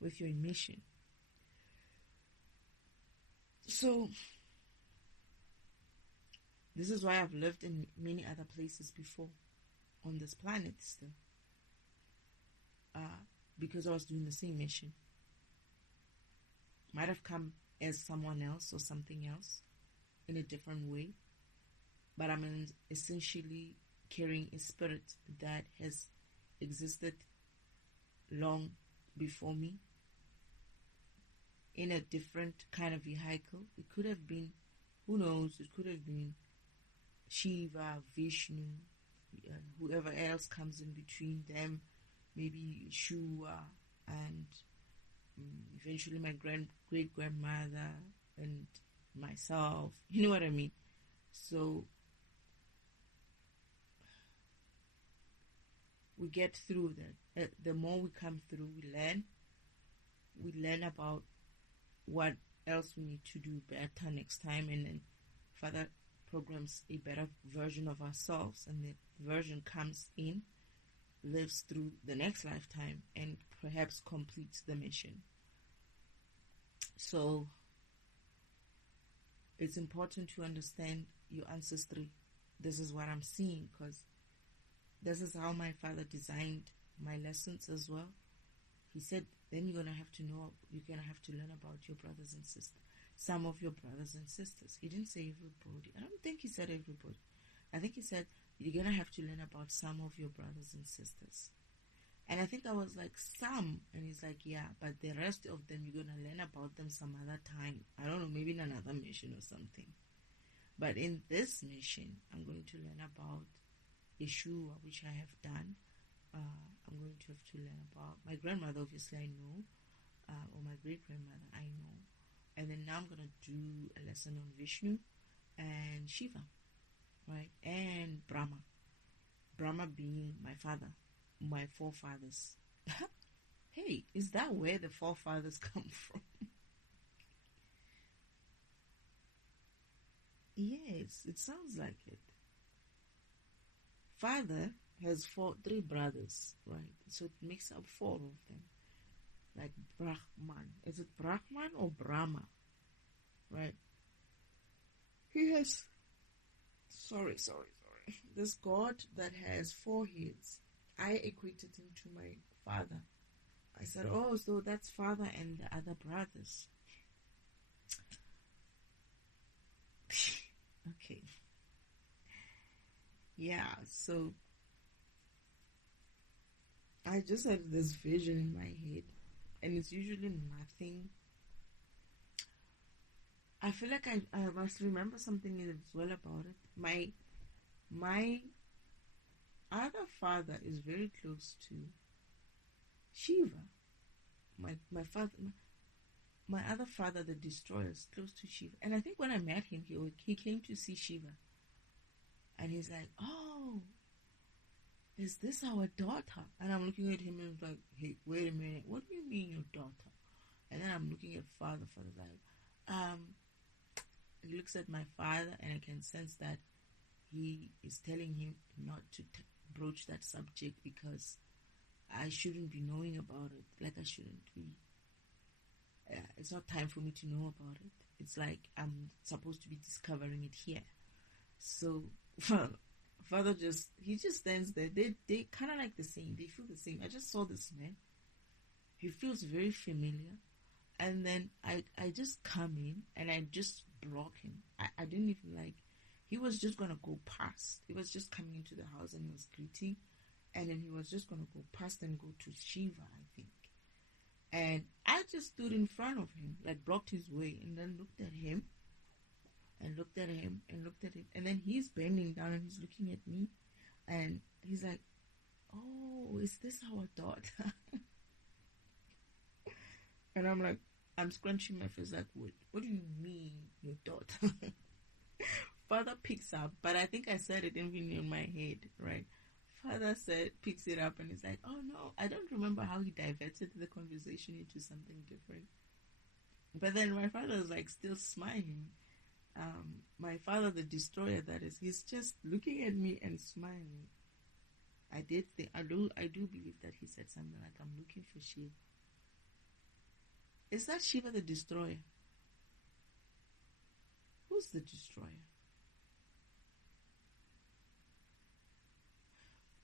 with your mission. So this is why I've lived in many other places before on this planet still, because I was doing the same mission. Might have come as someone else or something else in a different way, but I'm essentially carrying a spirit that has existed long before me in a different kind of vehicle. It could have been, who knows, it could have been Shiva, Vishnu, whoever else comes in between them, maybe Shua, and eventually my great-grandmother and myself. You know what I mean? So we get through that. The more we come through, we learn about what else we need to do better next time, and then Father programs a better version of ourselves, and the version comes in, lives through the next lifetime, and perhaps completes the mission. So it's important to understand your ancestry. This is what I'm seeing, because this is how my father designed my lessons as well. He said, then you're going to have to learn about your brothers and sisters. Some of your brothers and sisters. He didn't say everybody. I don't think he said everybody. I think he said, you're going to have to learn about some of your brothers and sisters. And I think I was like, some. And he's like, yeah, but the rest of them, you're going to learn about them some other time. I don't know, maybe in another mission or something. But in this mission, I'm going to learn about Yeshua, which I have done. I'm going to have to learn about my grandmother, obviously, I know. Or my great-grandmother, I know. And then now I'm going to do a lesson on Vishnu and Shiva, right? And Brahma. Brahma being my father, my forefathers. Hey, is that where the forefathers come from? Yes, it sounds like it. Father has three brothers, right? So it makes up four of them. Like Brahman. Is it Brahman or Brahma? Right? He has, sorry. This God that has four heads. I equated him to my father. I said, oh, so that's father and the other brothers. Okay. Yeah, so I just have this vision in my head, and it's usually nothing. I feel like I must remember something as well about it. My other father is very close to Shiva. My father, my other father, the destroyer, is close to Shiva. And I think when I met him, he came to see Shiva, and he's like, "Oh, is this our daughter?" And I'm looking at him and I'm like, "Hey, wait a minute. What do you mean your daughter?" And then I'm looking at father. Father's like, he looks at my father, and I can sense that he is telling him not to broach that subject because I shouldn't be knowing about it. Like I shouldn't be. It's not time for me to know about it. It's like I'm supposed to be discovering it here. So, father he just stands there. They kind of like the same. They feel the same. I just saw this man. He feels very familiar. And then I just come in and I just block him. I didn't even like, he was just going to go past. He was just coming into the house and he was greeting. And then he was just going to go past and go to Shiva, I think. And I just stood in front of him, like blocked his way, and then looked at him and looked at him and looked at him. And then he's bending down and he's looking at me. And he's like, "Oh, is this our daughter?" And I'm like, I'm scrunching my face like, what do you mean, your daughter? Father picks up, but I think I said it even in my head, right? Father picks it up and he's like, "Oh no," I don't remember how he diverted the conversation into something different. But then my father is like still smiling. My father, the destroyer, that is, he's just looking at me and smiling. I do believe that he said something like, "I'm looking for Shiva." Is that Shiva the destroyer? Who's the destroyer?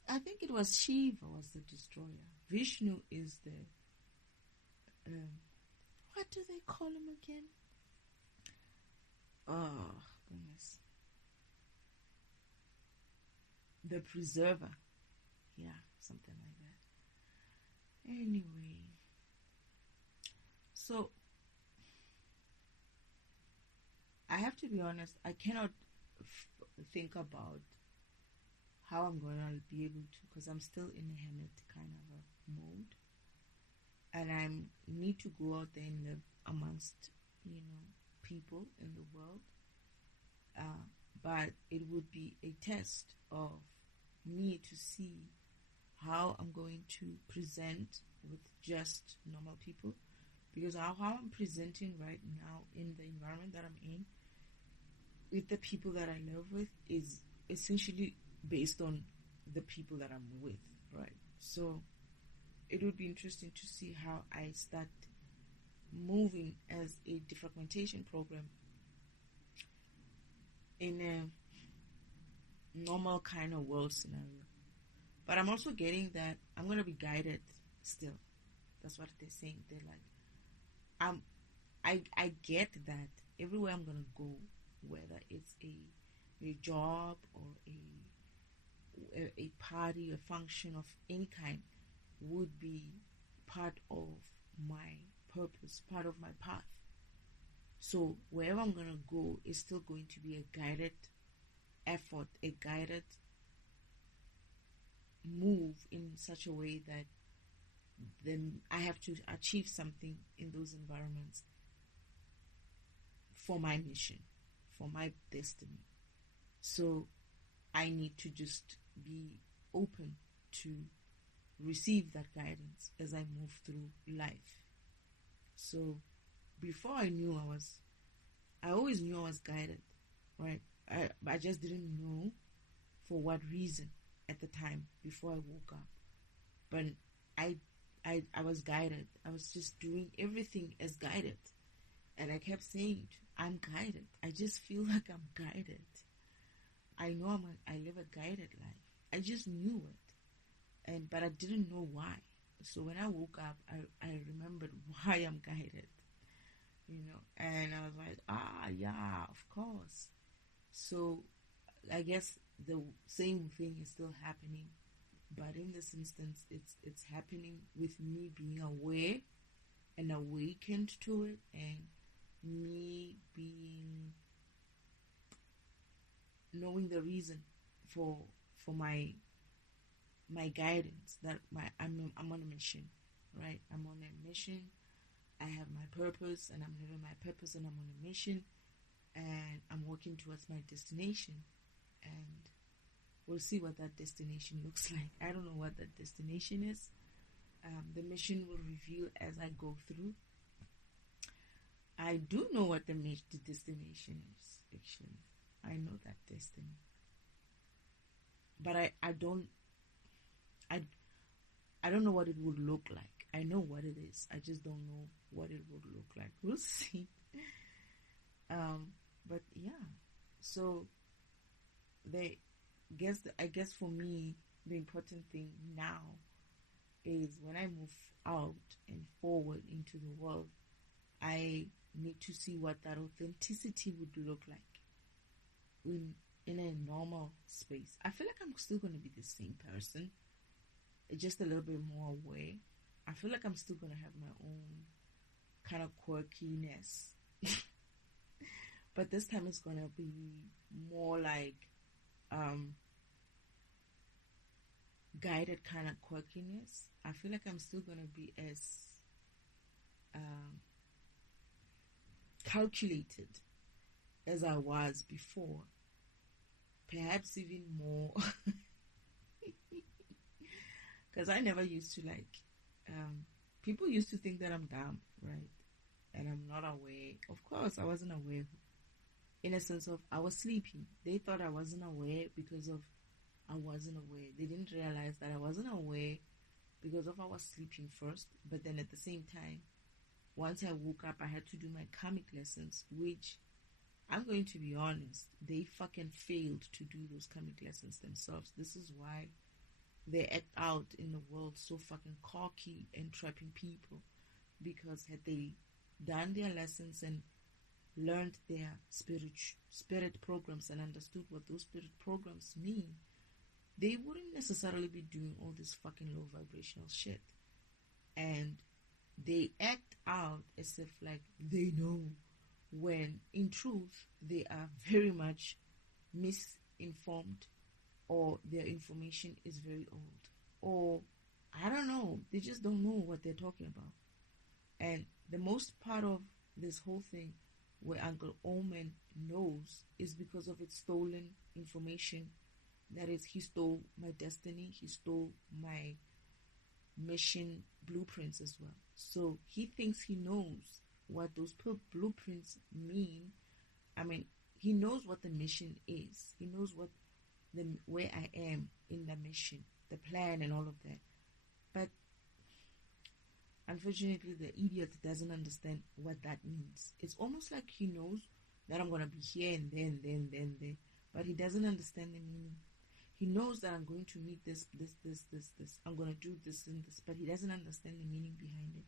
I think it was Shiva was the destroyer. Vishnu is the what do they call him again? Oh goodness. The preserver. Yeah, something like that. Anyway. So I have to be honest, I cannot think about how I'm going to be able to, because I'm still in a hermit kind of a mode. And I need to go out there and live amongst, people in the world. But it would be a test of me to see how I'm going to present with just normal people. Because how I'm presenting right now in the environment that I'm in, with the people that I live with, is essentially based on the people that I'm with, right? So it would be interesting to see how I start moving as a defragmentation program in a normal kind of world scenario. But I'm also getting that I'm going to be guided still. That's what they're saying. They're like, I get that everywhere I'm gonna go, whether it's a job or a party, a function of any kind, would be part of my purpose, part of my path. So wherever I'm going to go is still going to be a guided effort, a guided move in such a way that then I have to achieve something in those environments for my mission, for my destiny. So I need to just be open to receive that guidance as I move through life. So before I always knew I was guided, right? I just didn't know for what reason at the time before I woke up. But I was guided. I was just doing everything as guided. And I kept saying, I'm guided. I just feel like I'm guided. I know I live a guided life. I just knew it. But I didn't know why. So when I woke up, I remembered why I'm guided. And I was like, yeah, of course. So I guess the same thing is still happening. But in this instance, it's happening with me being aware and awakened to it, and me knowing the reason for my guidance, that I'm on a mission, right? I'm on a mission. I have my purpose, and I'm living my purpose, and I'm on a mission, and I'm working towards my destination, and we'll see what that destination looks like. I don't know what that destination is. The mission will reveal as I go through. I do know what the destination is, actually. I know that destiny. But I don't know what it would look like. I know what it is. I just don't know what it would look like. We'll see. But yeah. So I guess for me, the important thing now is when I move out and forward into the world, I need to see what that authenticity would look like in a normal space. I feel like I'm still going to be the same person, just a little bit more aware. I feel like I'm still going to have my own kind of quirkiness. But this time it's going to be more like guided kind of quirkiness. I feel like I'm still going to be as calculated as I was before. Perhaps even more. Because I never used to people used to think that I'm dumb, right? And I'm not aware. Of course, I wasn't aware. In a sense of, I was sleeping. They thought I wasn't aware because of I wasn't aware. They didn't realize that I wasn't aware because of I was sleeping first. But then at the same time, once I woke up, I had to do my comic lessons, which I'm going to be honest, they fucking failed to do those comic lessons themselves. This is why they act out in the world so fucking cocky and trapping people. Because had they done their lessons and learned their spirit programs and understood what those spirit programs mean, they wouldn't necessarily be doing all this fucking low vibrational shit. And they act out as if like they know, when in truth they are very much misinformed, or their information is very old, or I don't know, they just don't know what they're talking about. And the most part of this whole thing where Uncle Omen knows is because of its stolen information. That is, he stole my destiny, he stole my mission blueprints as well. So he thinks he knows what those blueprints mean. I mean, he knows what the mission is. He knows where I am in the mission, the plan and all of that. But unfortunately, the idiot doesn't understand what that means. It's almost like he knows that I'm going to be here and then. But he doesn't understand the meaning. He knows that I'm going to meet this. I'm going to do this and this. But he doesn't understand the meaning behind it.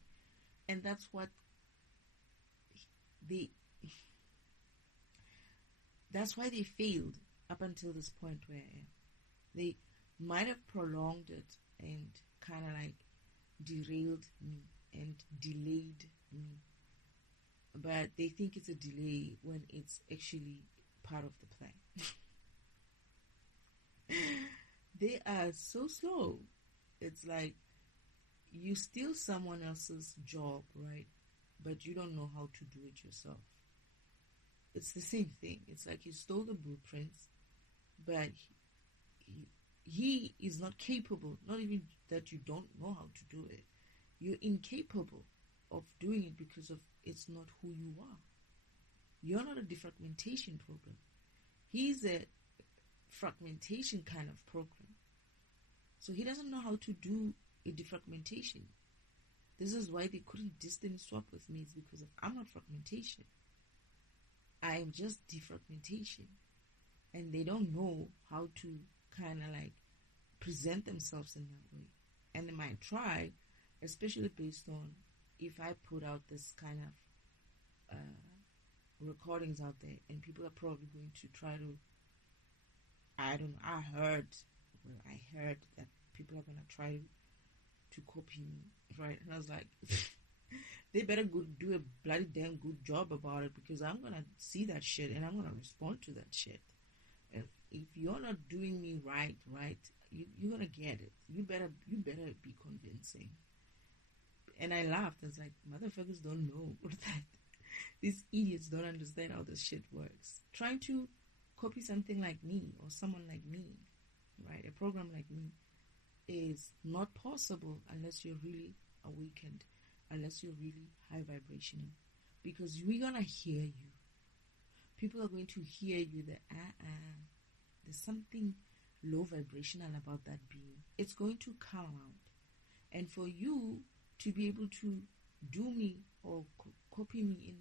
And that's what that's why they failed up until this point where I am. They might have prolonged it and kind of like derailed me and delayed me. But they think it's a delay when it's actually part of the plan. They are so slow. It's like you steal someone else's job, right? But you don't know how to do it yourself. It's the same thing. It's like you stole the blueprints, but he is not capable, not even that you don't know how to do it. You're incapable of doing it because of it's not who you are. You're not a defragmentation program. He's a fragmentation kind of program. So he doesn't know how to do a defragmentation. This is why they couldn't distance swap with me, is because of I'm not fragmentation. I am just defragmentation. And they don't know how to kind of like present themselves in that way. And they might try, especially based on if I put out this kind of recordings out there, and people are probably going to try to, I don't know, I heard that people are going to try to copy me, right? And I was like, they better do a bloody damn good job about it, because I'm going to see that shit and I'm going to respond to that shit. And if you're not doing me right, you're going to get it. You better be convincing. And I laughed. I was like, motherfuckers don't know that. These idiots don't understand how this shit works. Trying to copy something like me or someone like me, right? A program like me is not possible unless you're really awakened, unless you're really high vibrational, because we're going to hear you. People are going to hear you that, there's something low vibrational about that being. It's going to come out. And for you to be able to do me or copy me in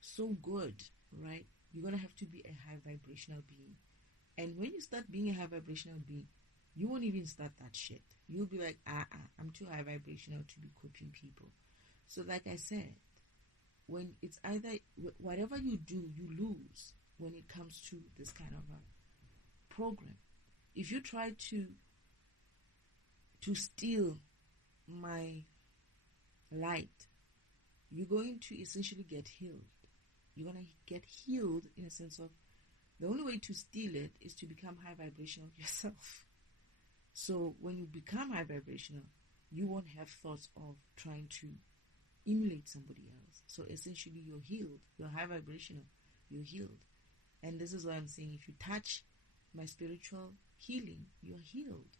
so good, right? You're going to have to be a high vibrational being. And when you start being a high vibrational being, you won't even start that shit. You'll be like, I'm too high vibrational to be copying people. So like I said, when it's either, whatever you do, you lose when it comes to this kind of a program. If you try to steal my light, you're going to essentially get healed. You're going to get healed in a sense of the only way to steal it is to become high vibrational yourself. So when you become high vibrational, you won't have thoughts of trying to emulate somebody else. So essentially you're healed. You're high vibrational. You're healed. And this is why I'm saying, if you touch my spiritual healing, you're healed.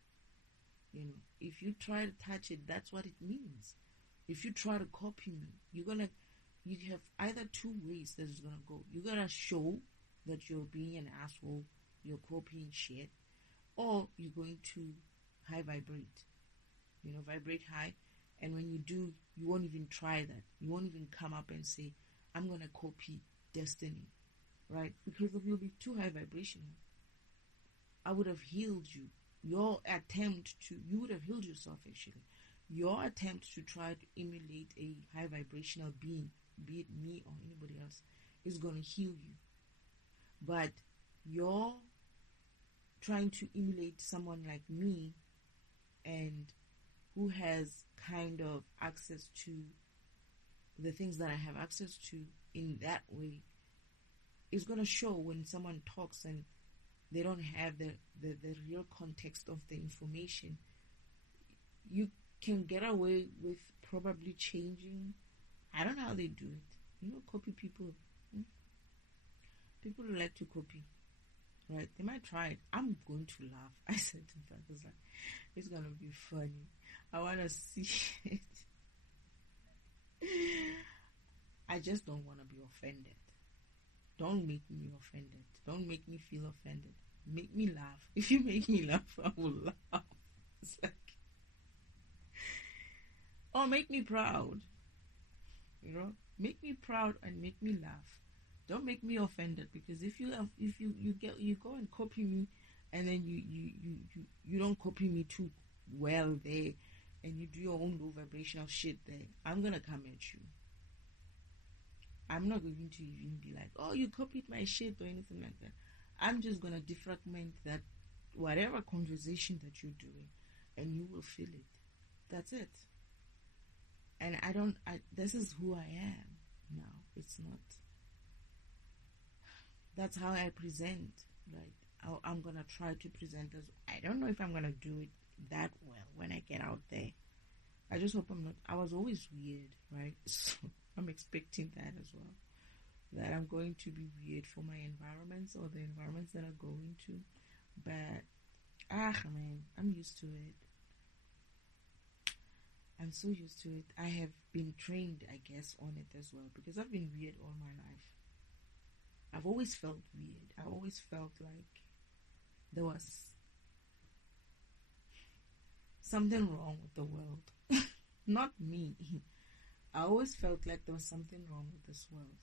You know, if you try to touch it, that's what it means. If you try to copy me, you have either two ways that it's gonna go. You're gonna show that you're being an asshole, you're copying shit, or you're going to high vibrate. You know, vibrate high, and when you do, you won't even try that. You won't even come up and say, I'm gonna copy Destiny, right? Because you'll be too high vibrational. I would have healed you. You would have healed yourself actually. Your attempt to try to emulate a high vibrational being, be it me or anybody else, is going to heal you. But you're trying to emulate someone like me and who has kind of access to the things that I have access to in that way, is going to show when someone talks and they don't have the real context of the information. You can get away with probably changing. I don't know how they do it. You know, copy people. People like to copy, right? They might try it. I'm going to laugh. I said to that, I was like, it's going to be funny. I want to see it. I just don't want to be offended. Don't make me offended. Don't make me feel offended. Make me laugh. If you make me laugh, I will laugh. It's like, or make me proud. You know, make me proud and make me laugh. Don't make me offended, because if you go and copy me, and then you don't copy me too well there, and you do your own low vibrational shit there, I'm gonna come at you. I'm not going to even be like, oh, you copied my shit or anything like that. I'm just gonna defragment that whatever conversation that you're doing, and you will feel it. That's it. And this is who I am now. It's not, that's how I present, right? I'm going to try to present as, I don't know if I'm going to do it that well when I get out there. I just hope I'm not, I was always weird, right? So I'm expecting that as well. That I'm going to be weird for my environments or the environments that are going to. But, man, I'm used to it. I'm so used to it. I have been trained, I guess, on it as well. Because I've been weird all my life. I've always felt weird. I always felt like there was something wrong with the world. Not me. I always felt like there was something wrong with this world.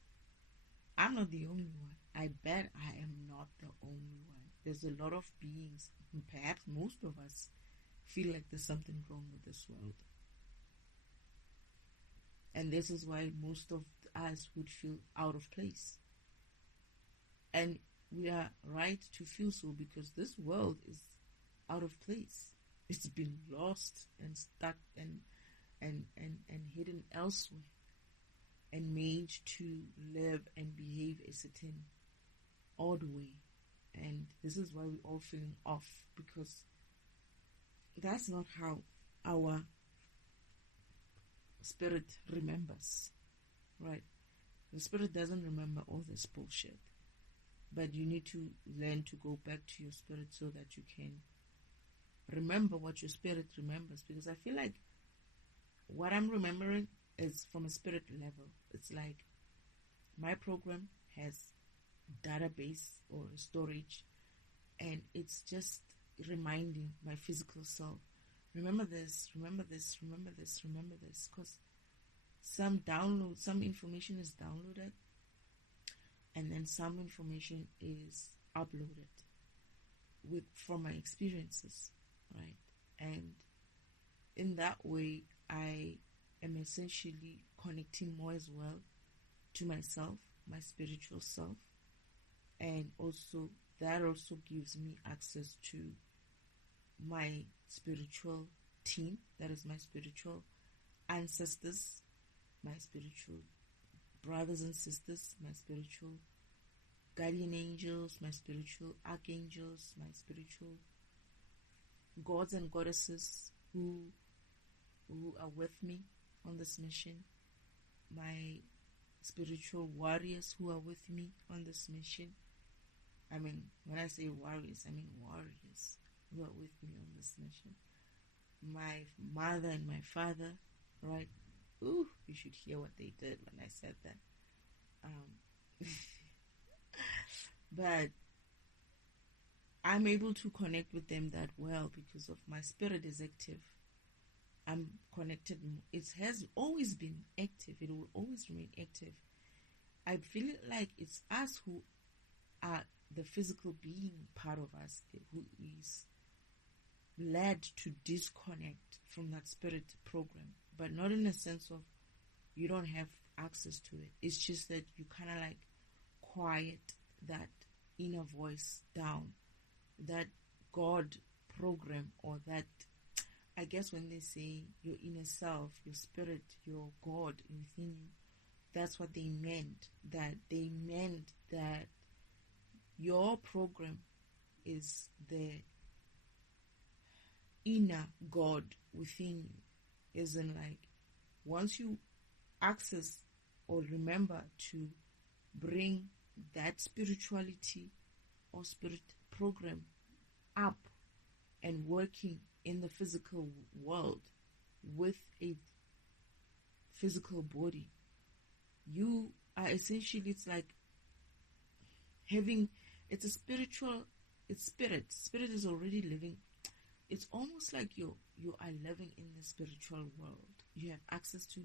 I'm not the only one. I bet I am not the only one. There's a lot of beings, perhaps most of us, feel like there's something wrong with this world. And this is why most of us would feel out of place. And we are right to feel so, because this world is out of place. It's been lost and stuck and hidden elsewhere, and made to live and behave a certain odd way. And this is why we're all feeling off, because that's not how our spirit remembers, right? The spirit doesn't remember all this bullshit. But you need to learn to go back to your spirit so that you can remember what your spirit remembers. Because I feel like what I'm remembering is from a spirit level. It's like my program has database or storage, and it's just reminding my physical self, remember this, remember this, remember this, remember this, because some information is downloaded, and then some information is uploaded from my experiences, right? And in that way, I am essentially connecting more as well to myself, my spiritual self, and also that also gives me access to my spiritual team, that is my spiritual ancestors, my spiritual brothers and sisters, my spiritual guardian angels, my spiritual archangels, my spiritual gods and goddesses who are with me on this mission, my spiritual warriors who are with me on this mission. I mean, when I say warriors, I mean warriors who are with me on this mission. My mother and my father, right? Ooh, you should hear what they did when I said that. But I'm able to connect with them that well because of my spirit is active. I'm connected. It has always been active. It will always remain active. I feel like it's us who are the physical being part of us who is led to disconnect from that spirit program, but not in a sense of you don't have access to it. It's just that you kind of like quiet that inner voice down, that God program, or that, I guess when they say your inner self, your spirit, your God within you, that's what they meant. That they meant that your program is the inner God within you. Isn't like once you access or remember to bring that spirituality or spirit program up and working in the physical world with a physical body, you are essentially, it's like having, it's a spiritual, it's spirit. Spirit is already living. It's almost like you are living in the spiritual world. You have access to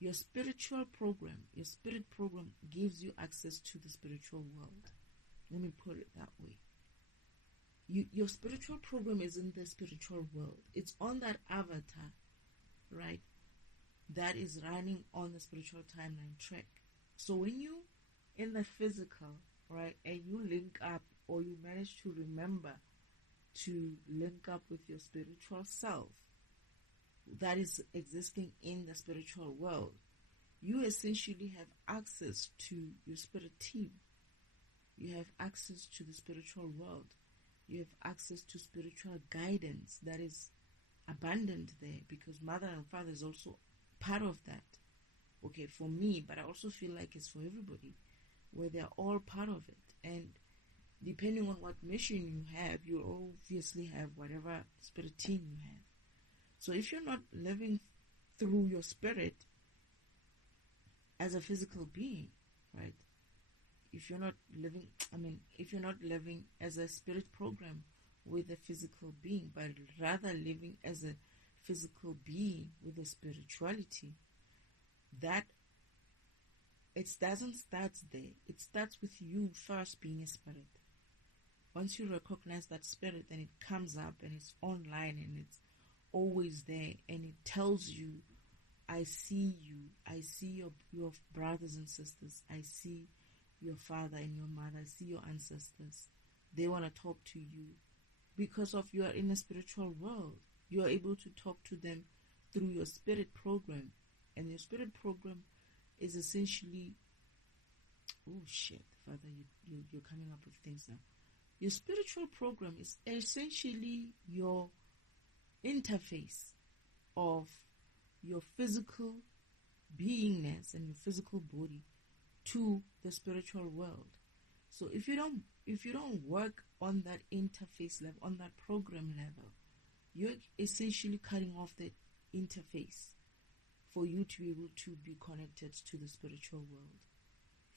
your spiritual program. Your spirit program gives you access to the spiritual world. Let me put it that way. Your spiritual program is in the spiritual world. It's on that avatar, right? That is running on the spiritual timeline track. So when you in the physical, right, and you link up, or you manage to remember to link up with your spiritual self, that is existing in the spiritual world. You essentially have access to your spirit team. You have access to the spiritual world. You have access to spiritual guidance that is abundant there, because mother and father is also part of that. Okay, for me, but I also feel like it's for everybody, where they're all part of it. And depending on what mission you have, you obviously have whatever spirit team you have. So if you're not living through your spirit as a physical being, right? If you're not living as a spirit program with a physical being, but rather living as a physical being with a spirituality, that it doesn't start there. It starts with you first being a spirit. Once you recognize that spirit, then it comes up and it's online and it's always there, and it tells you, I see you, I see your brothers and sisters, I see your father and your mother, I see your ancestors. They want to talk to you. Because of you are in a spiritual world, you are able to talk to them through your spirit program. And your spirit program is essentially, oh shit, Father, you're coming up with things now. Your spiritual program is essentially your interface of your physical beingness and your physical body to the spiritual world. So if you don't work on that interface level, on that program level, you're essentially cutting off the interface for you to be able to be connected to the spiritual world,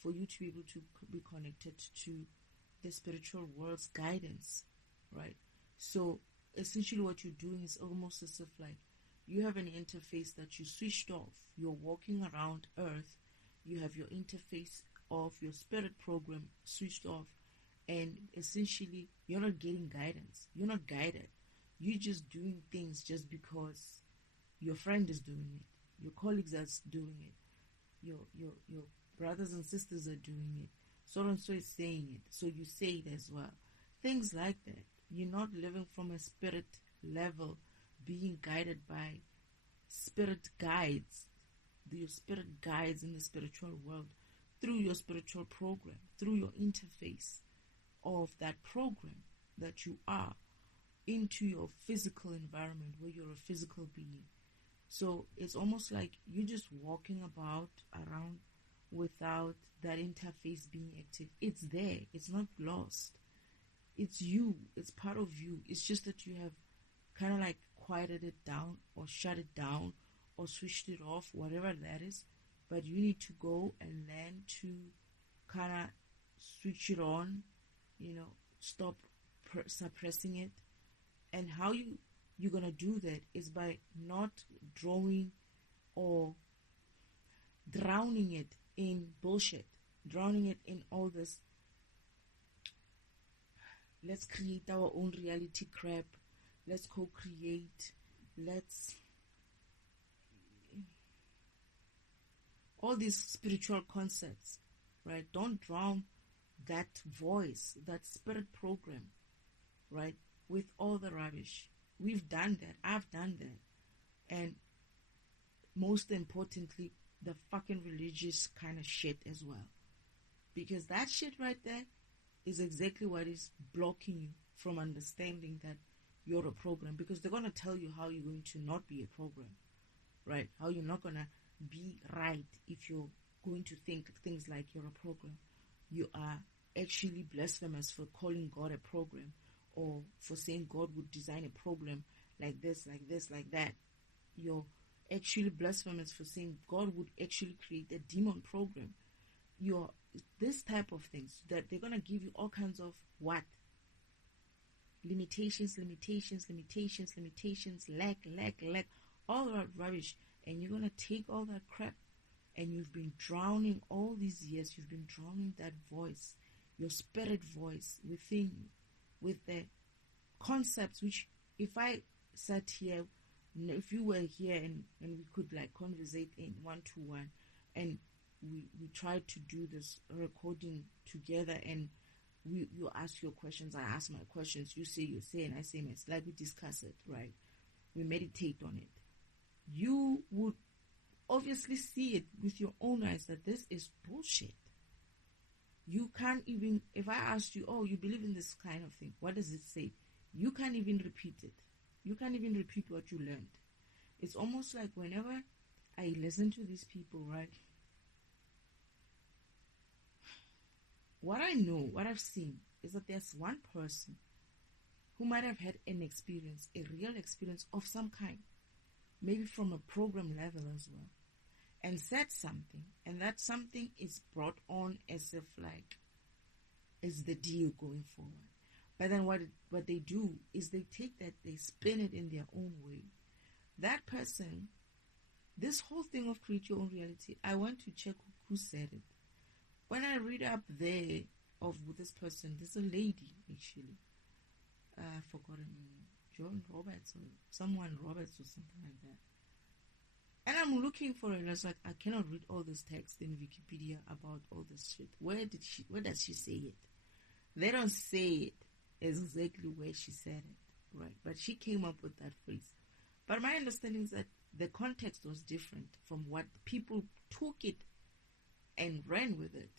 for you to be able to be connected to the spiritual world's guidance, right? So essentially what you're doing is almost as if like you have an interface that you switched off. You're walking around Earth, you have your interface of your spirit program switched off, and essentially you're not getting guidance. You're not guided. You're just doing things just because your friend is doing it, your colleagues are doing it, your brothers and sisters are doing it, so and so is saying it, so you say it as well. Things like that. You're not living from a spirit level, being guided by spirit guides, your spirit guides in the spiritual world, through your spiritual program, through your interface of that program that you are into your physical environment where you're a physical being. So it's almost like you're just walking about around without that interface being active. It's there. It's not lost. It's you. It's part of you. It's just that you have kind of like quieted it down or shut it down or switched it off, whatever that is. But you need to go and learn to kind of switch it on, stop suppressing it. And how you're going to do that is by not drawing or drowning it in bullshit, drowning it in all this, let's create our own reality crap, let's co-create, all these spiritual concepts, right? Don't drown that voice, that spirit program, right, with all the rubbish. We've done that. I've done that. And most importantly, the fucking religious kind of shit as well. Because that shit right there is exactly what is blocking you from understanding that you're a program. Because they're going to tell you how you're going to not be a program, right? How you're not going to be right if you're going to think things like you're a program. You are actually blasphemous for calling God a program, or for saying God would design a program like this, like this, like that. You're actually blasphemous for saying God would actually create a demon program. You're this type of things that they're going to give you all kinds of what? Limitations, lack, all that rubbish. And you're going to take all that crap, and you've been drowning all these years, you've been drowning that voice, your spirit voice within you, with the concepts which, if I sat here, if you were here and we could like conversate in one-to-one, and we tried to do this recording together, and you ask your questions, I ask my questions, you say, and I say my, like we discuss it, right? We meditate on it. you would obviously see it with your own eyes that this is bullshit. You can't even, if I asked you, oh, you believe in this kind of thing, what does it say? You can't even repeat it. You can't even repeat what you learned. It's almost like whenever I listen to these people, right? What I know, what I've seen, is that there's one person who might have had an experience, a real experience of some kind, maybe from a program level as well, and said something, and that something is brought on as if like is the deal going forward. But then what they do is they take that, they spin it in their own way. That person, this whole thing of create your own reality, I went to check who said it. When I read up there of this person, there's a lady actually. I forgot her name, Joan Roberts or someone Roberts or something like that. And I'm looking for it. I was like, I cannot read all this text in Wikipedia about all this shit. Where does she say it? They don't say it exactly where she said it, right? But she came up with that phrase. But my understanding is that the context was different from what people took it and ran with it,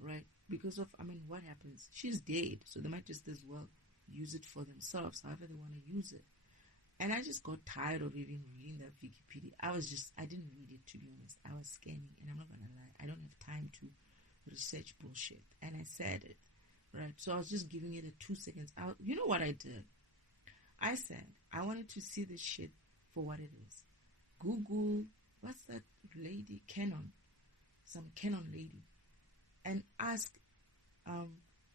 right? Because of, what happens? She's dead, so they might just as well use it for themselves, however they want to use it. And I just got tired of even reading that Wikipedia. I didn't read it, to be honest. I was scanning, and I'm not going to lie, I don't have time to research bullshit. And I said it, right? So I was just giving it a 2 seconds. You know what I did? I said, I wanted to see this shit for what it is. Google, what's that lady? Some Canon lady. And ask,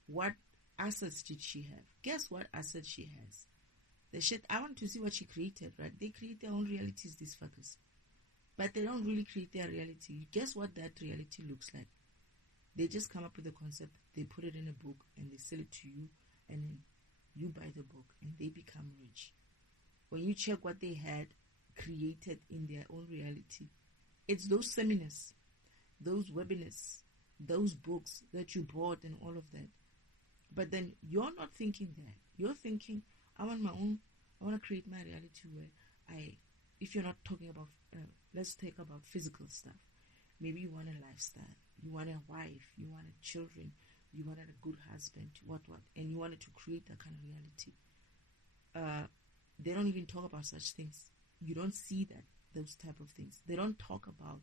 what assets did she have? Guess what assets she has? The shit, I want to see what she created, right? They create their own realities, these fuckers. But they don't really create their reality. Guess what that reality looks like? They just come up with a concept, they put it in a book, and they sell it to you, and then you buy the book, and they become rich. When you check what they had created in their own reality, it's those seminars, those webinars, those books that you bought and all of that. But then you're not thinking that. You're thinking, I want to create my reality where if you're not talking about, let's talk about physical stuff. Maybe you want a lifestyle, you want a wife, you wanted children, you wanted a good husband, what, and you wanted to create that kind of reality. They don't even talk about such things. You don't see those type of things. They don't talk about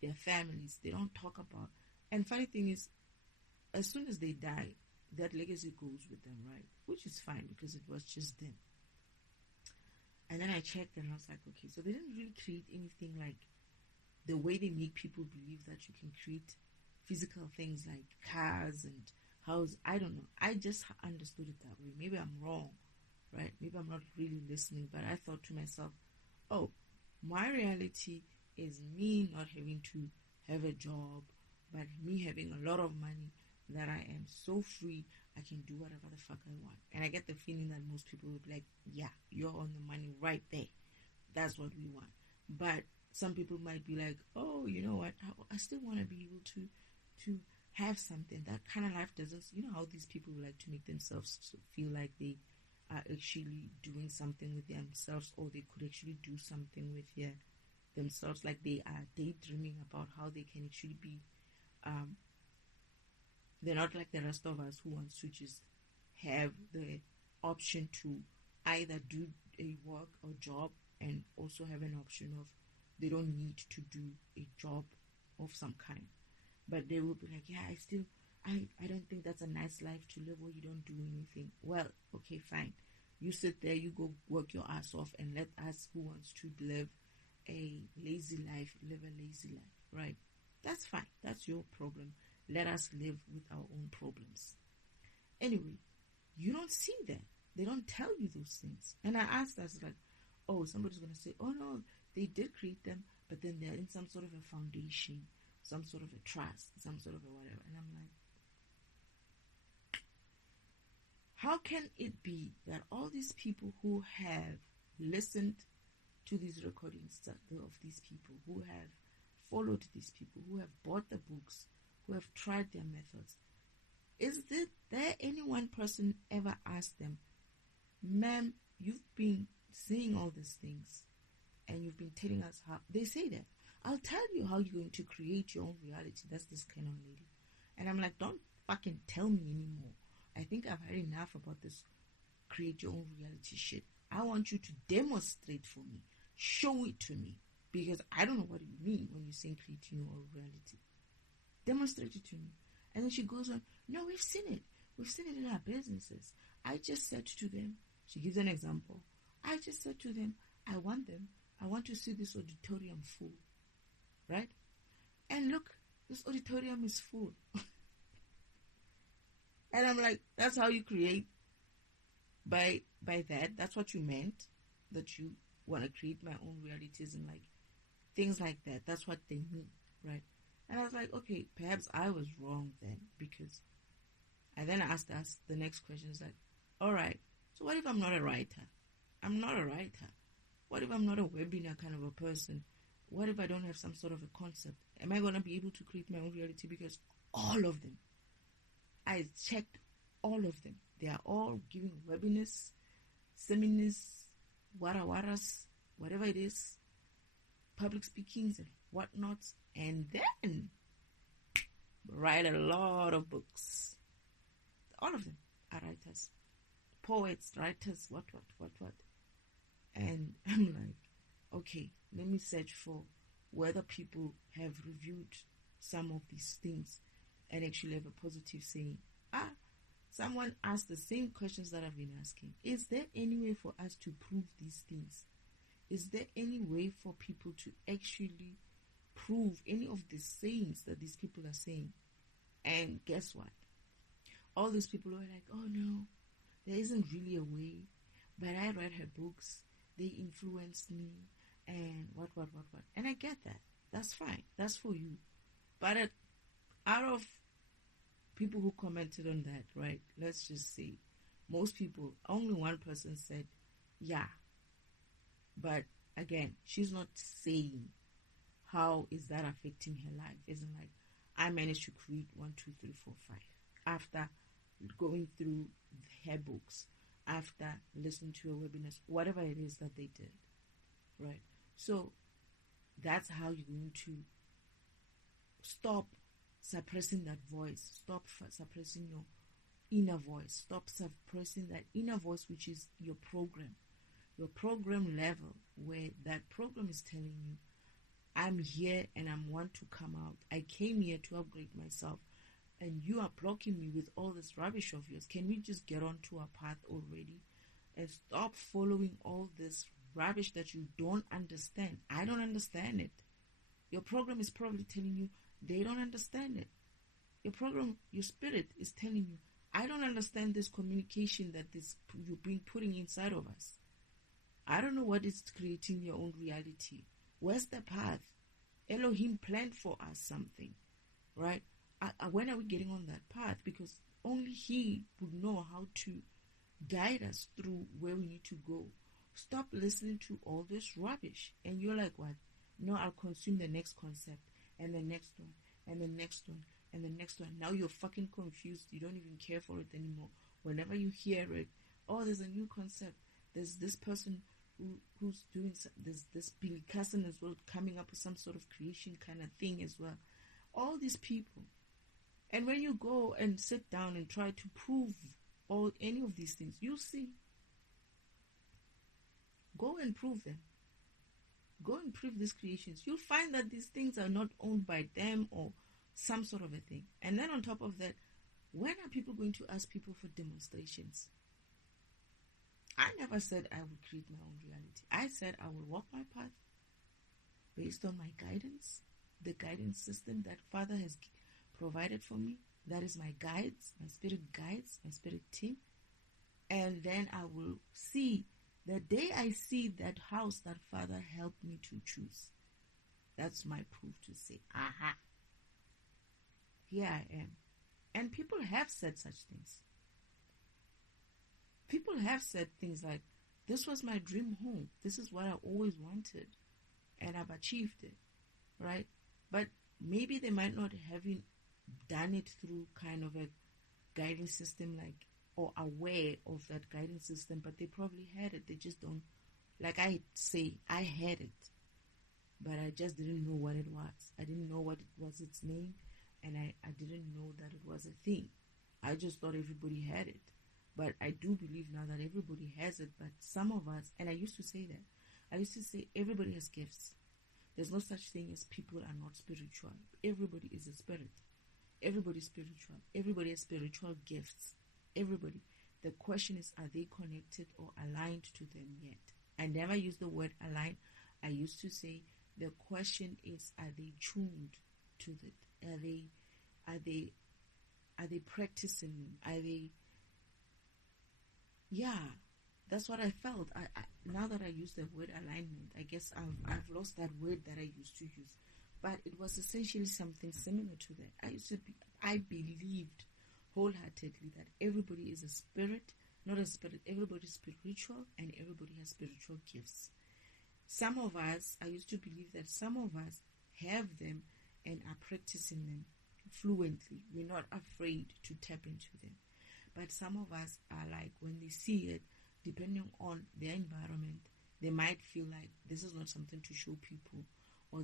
their families. They don't talk about, and funny thing is, as soon as they die, that legacy goes with them, right? Which is fine because it was just them. And then I checked and I was like, okay, so they didn't really create anything like the way they make people believe that you can create physical things like cars and houses. I don't know. I just understood it that way. Maybe I'm wrong, right? Maybe I'm not really listening, but I thought to myself, oh, my reality is me not having to have a job, but me having a lot of money, that I am so free, I can do whatever the fuck I want. And I get the feeling that most people would be like, yeah, you're on the money right there. That's what we want. But some people might be like, oh, you know what? I still want to be able to have something. That kind of life doesn't, you know how these people like to make themselves feel like they are actually doing something with themselves, or they could actually do something with themselves, like they are daydreaming about how they can actually be, they're not like the rest of us who wants to just have the option to either do a work or job and also have an option of they don't need to do a job of some kind. But they will be like, yeah, I don't think that's a nice life to live where you don't do anything. Well, okay, fine. You sit there, you go work your ass off, and let us who wants to live a lazy life, live a lazy life, right? That's fine. That's your problem. Let us live with our own problems. Anyway, you don't see that. They don't tell you those things. And I asked us like, oh, somebody's going to say, oh no, they did create them, but then they're in some sort of a foundation, some sort of a trust, some sort of a whatever. And I'm like, how can it be that all these people who have listened to these recordings of these people, who have followed these people, who have bought the books, who have tried their methods, is there any one person ever asked them, ma'am, you've been saying all these things and you've been telling us how they say that. I'll tell you how you're going to create your own reality. That's this kind of lady. And I'm like, don't fucking tell me anymore. I think I've had enough about this create your own reality shit. I want you to demonstrate for me. Show it to me. Because I don't know what you mean when you say creating your own reality. Demonstrate it to me. And then she goes on, no, we've seen it. We've seen it in our businesses. I just said to them, she gives an example. I just said to them, I want to see this auditorium full. Right? And look, this auditorium is full. And I'm like, that's how you create by that. That's what you meant, that you want to create my own realities and like things like that. That's what they mean, right? And I was like, okay, perhaps I was wrong then, because I then asked us the next question is like, all right, so what if I'm not a writer? I'm not a writer. What if I'm not a webinar kind of a person? What if I don't have some sort of a concept? Am I going to be able to create my own reality? Because all of them, I checked all of them. They are all giving webinars, seminars, waras, whatever it is, public speakings and whatnot, and then write a lot of books. All of them are writers, poets, writers, what. And I'm like, okay, let me search for whether people have reviewed some of these things and actually have a positive saying. Someone asked the same questions that I've been asking. Is there any way for us to prove these things? Is there any way for people to actually prove any of the sayings that these people are saying? And guess what? All these people were like, oh no, there isn't really a way. But I read her books. They influenced me. And what. And I get that. That's fine. That's for you. But out of people who commented on that, right, let's just say most people, only one person said, yeah. But again, she's not saying how is that affecting her life. Isn't like, I managed to create 1, 2, 3, 4, 5 after going through her books, after listening to her webinars, whatever it is that they did, right? So that's how you're going to stop suppressing that voice. Stop suppressing your inner voice. Stop suppressing that inner voice, which is your program level, where that program is telling you, I'm here and I want to come out. I came here to upgrade myself, and you are blocking me with all this rubbish of yours. Can we just get onto our path already and stop following all this rubbish that you don't understand? I don't understand it. Your program is probably telling you they don't understand it. Your program, your spirit is telling you, I don't understand this communication that you've been putting inside of us. I don't know what is creating your own reality. Where's the path? Elohim planned for us something, right? When are we getting on that path? Because only He would know how to guide us through where we need to go. Stop listening to all this rubbish. And you're like, what? No, I'll consume the next concept, and the next one, and the next one, and the next one. Now you're fucking confused. You don't even care for it anymore. Whenever you hear it, oh, there's a new concept. There's this person who's doing this Billy Cousin as well, coming up with some sort of creation kind of thing as well. All these people. And when you go and sit down and try to prove any of these things, you'll see. Go and prove them. Go and prove these creations. You'll find that these things are not owned by them or some sort of a thing. And then on top of that, when are people going to ask people for demonstrations? I never said I would create my own reality. I said I will walk my path based on my guidance, the guidance system that Father has provided for me. That is my guides, my spirit team. And then I will see, the day I see that house that Father helped me to choose, that's my proof to say, aha, here I am. And people have said such things. People have said things like, this was my dream home. This is what I always wanted. And I've achieved it. Right? But maybe they might not have done it through kind of a guidance system, like, or aware of that guidance system, but they probably had it. They just don't Like I say, I had it, but I just didn't know what it was. I didn't know what it was its name, and I didn't know that it was a thing. I just thought everybody had it. But I do believe now that everybody has it, but some of us, and I used to say that, I used to say everybody has gifts. There's no such thing as people are not spiritual. Everybody is a spirit. Everybody's spiritual. Everybody has spiritual gifts. Everybody. The question is, are they connected or aligned to them yet? I never use the word align. I used to say the question is, are they tuned to it? Are they practicing? Are they? Yeah, that's what I felt. Now that I use the word alignment, I guess I've lost that word that I used to use, but it was essentially something similar to that. I believed wholeheartedly that everybody is a spirit, not a spirit. Everybody's spiritual, and everybody has spiritual gifts. Some of us, I used to believe that some of us have them and are practicing them fluently. We're not afraid to tap into them. But some of us are like, when they see it, depending on their environment, they might feel like this is not something to show people, or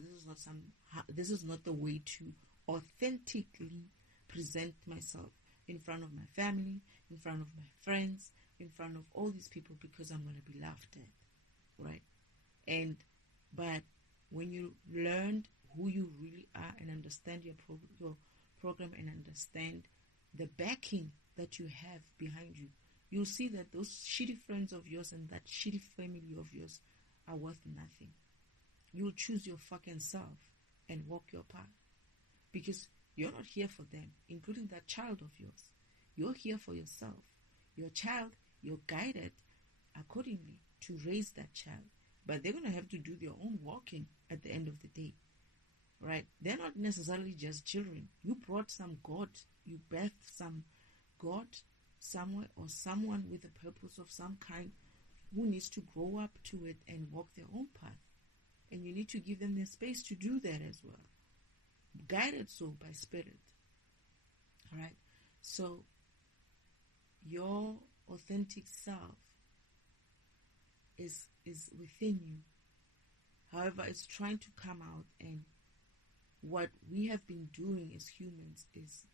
this is not the way to authentically present myself in front of my family, in front of my friends, in front of all these people, because I'm going to be laughed at, right? But when you learned who you really are and understand your program and understand the backing that you have behind you, you'll see that those shitty friends of yours and that shitty family of yours are worth nothing. You'll choose your fucking self and walk your path, because you're not here for them, including that child of yours. You're here for yourself. Your child, you're guided accordingly to raise that child, but they're going to have to do their own walking at the end of the day, right? They're not necessarily just children. You brought some God, you birthed some God somewhere, or someone with a purpose of some kind who needs to grow up to it and walk their own path. And you need to give them the space to do that as well. Guided so by spirit. Alright? So your authentic self is within you. However, it's trying to come out, and what we have been doing as humans is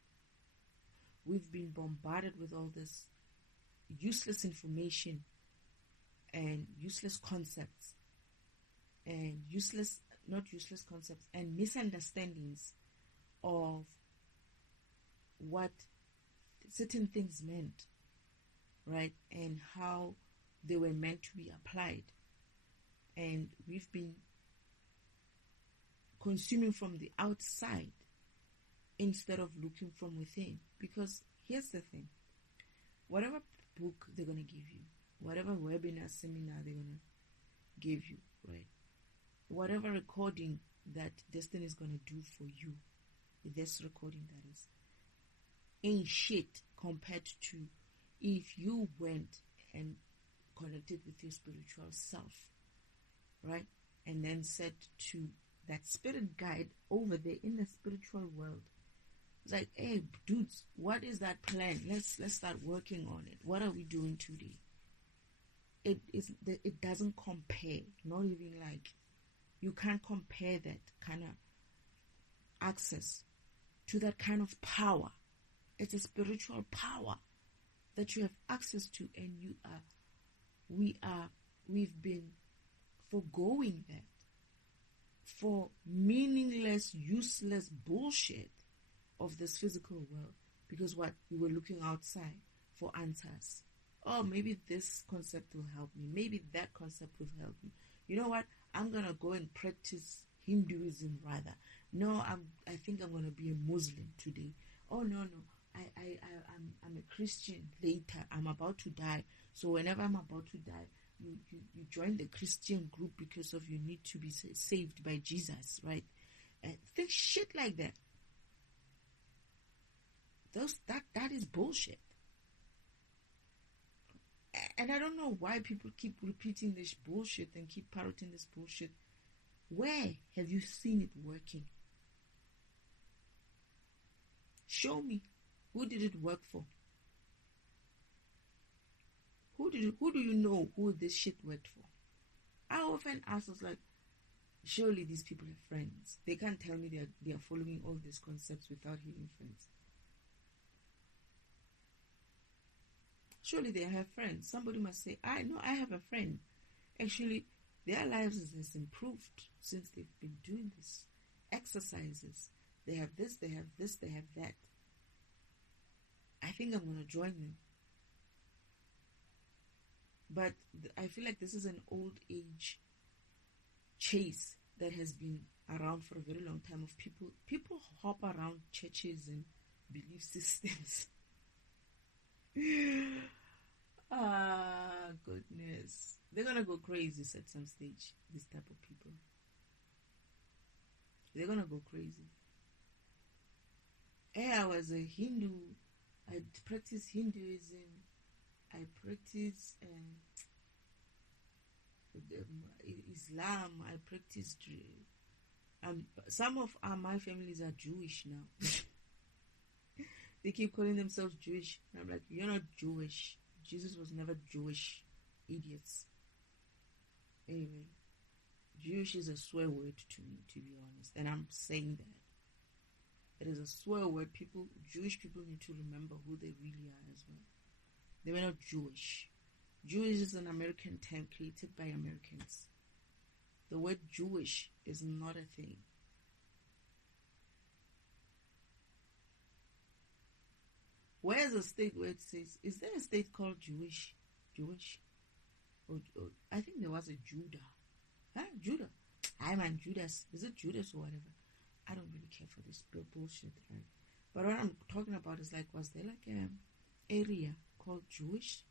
we've been bombarded with all this useless information and useless concepts and and misunderstandings of what certain things meant, right? And how they were meant to be applied. And we've been consuming from the outside instead of looking from within. Because here's the thing, whatever book they're going to give you, whatever webinar, seminar they're going to give you, right? Whatever recording that Destiny is going to do for you, this recording that is, ain't shit compared to if you went and connected with your spiritual self, right? And then said to that spirit guide over there in the spiritual world, it's like, hey, dudes, what is that plan? Let's start working on it. What are we doing today? It doesn't compare. Not even like, you can't compare that kind of access to that kind of power. It's a spiritual power that you have access to, and we've been forgoing that for meaningless, useless bullshit of this physical world. Because what? We were looking outside for answers. Oh, maybe this concept will help me. Maybe that concept will help me. You know what? I'm going to go and practice Hinduism rather. No, I think I'm going to be a Muslim today. Oh, no. I'm a Christian later. I'm about to die. So whenever I'm about to die, you join the Christian group because of you need to be saved by Jesus, right? Think shit like that. That is bullshit. And I don't know why people keep repeating this bullshit and keep parroting this bullshit. Where have you seen it working? Show me. Who did it work for? Who do you know who this shit worked for? I often ask us, like, surely these people have friends. They can't tell me they are following all these concepts without having friends. Surely they have friends. Somebody must say, I know I have a friend. Actually, their lives has improved since they've been doing this exercises. They have this, they have this, they have that. I think I'm going to join them. But I feel like this is an old age chase that has been around for a very long time of people hop around churches and belief systems. Goodness. They're gonna go crazy at some stage, this type of people. They're gonna go crazy. Hey, I was a Hindu. I practice Hinduism. I practice Islam. I practice. Some of my families are Jewish now. They keep calling themselves Jewish. And I'm like, you're not Jewish. Jesus was never Jewish. Idiots. Anyway, Jewish is a swear word to me, to be honest. And I'm saying that. It is a swear word. Jewish people need to remember who they really are as well. They were not Jewish. Jewish is an American term created by Americans. The word Jewish is not a thing. Where's a state where it says, is there a state called Jewish? Or I think there was a Judah. Huh? Judah. I man, Judas. Is it Judas or whatever? I don't really care for this bullshit, right? But what I'm talking about is like, was there like an area called Jewish?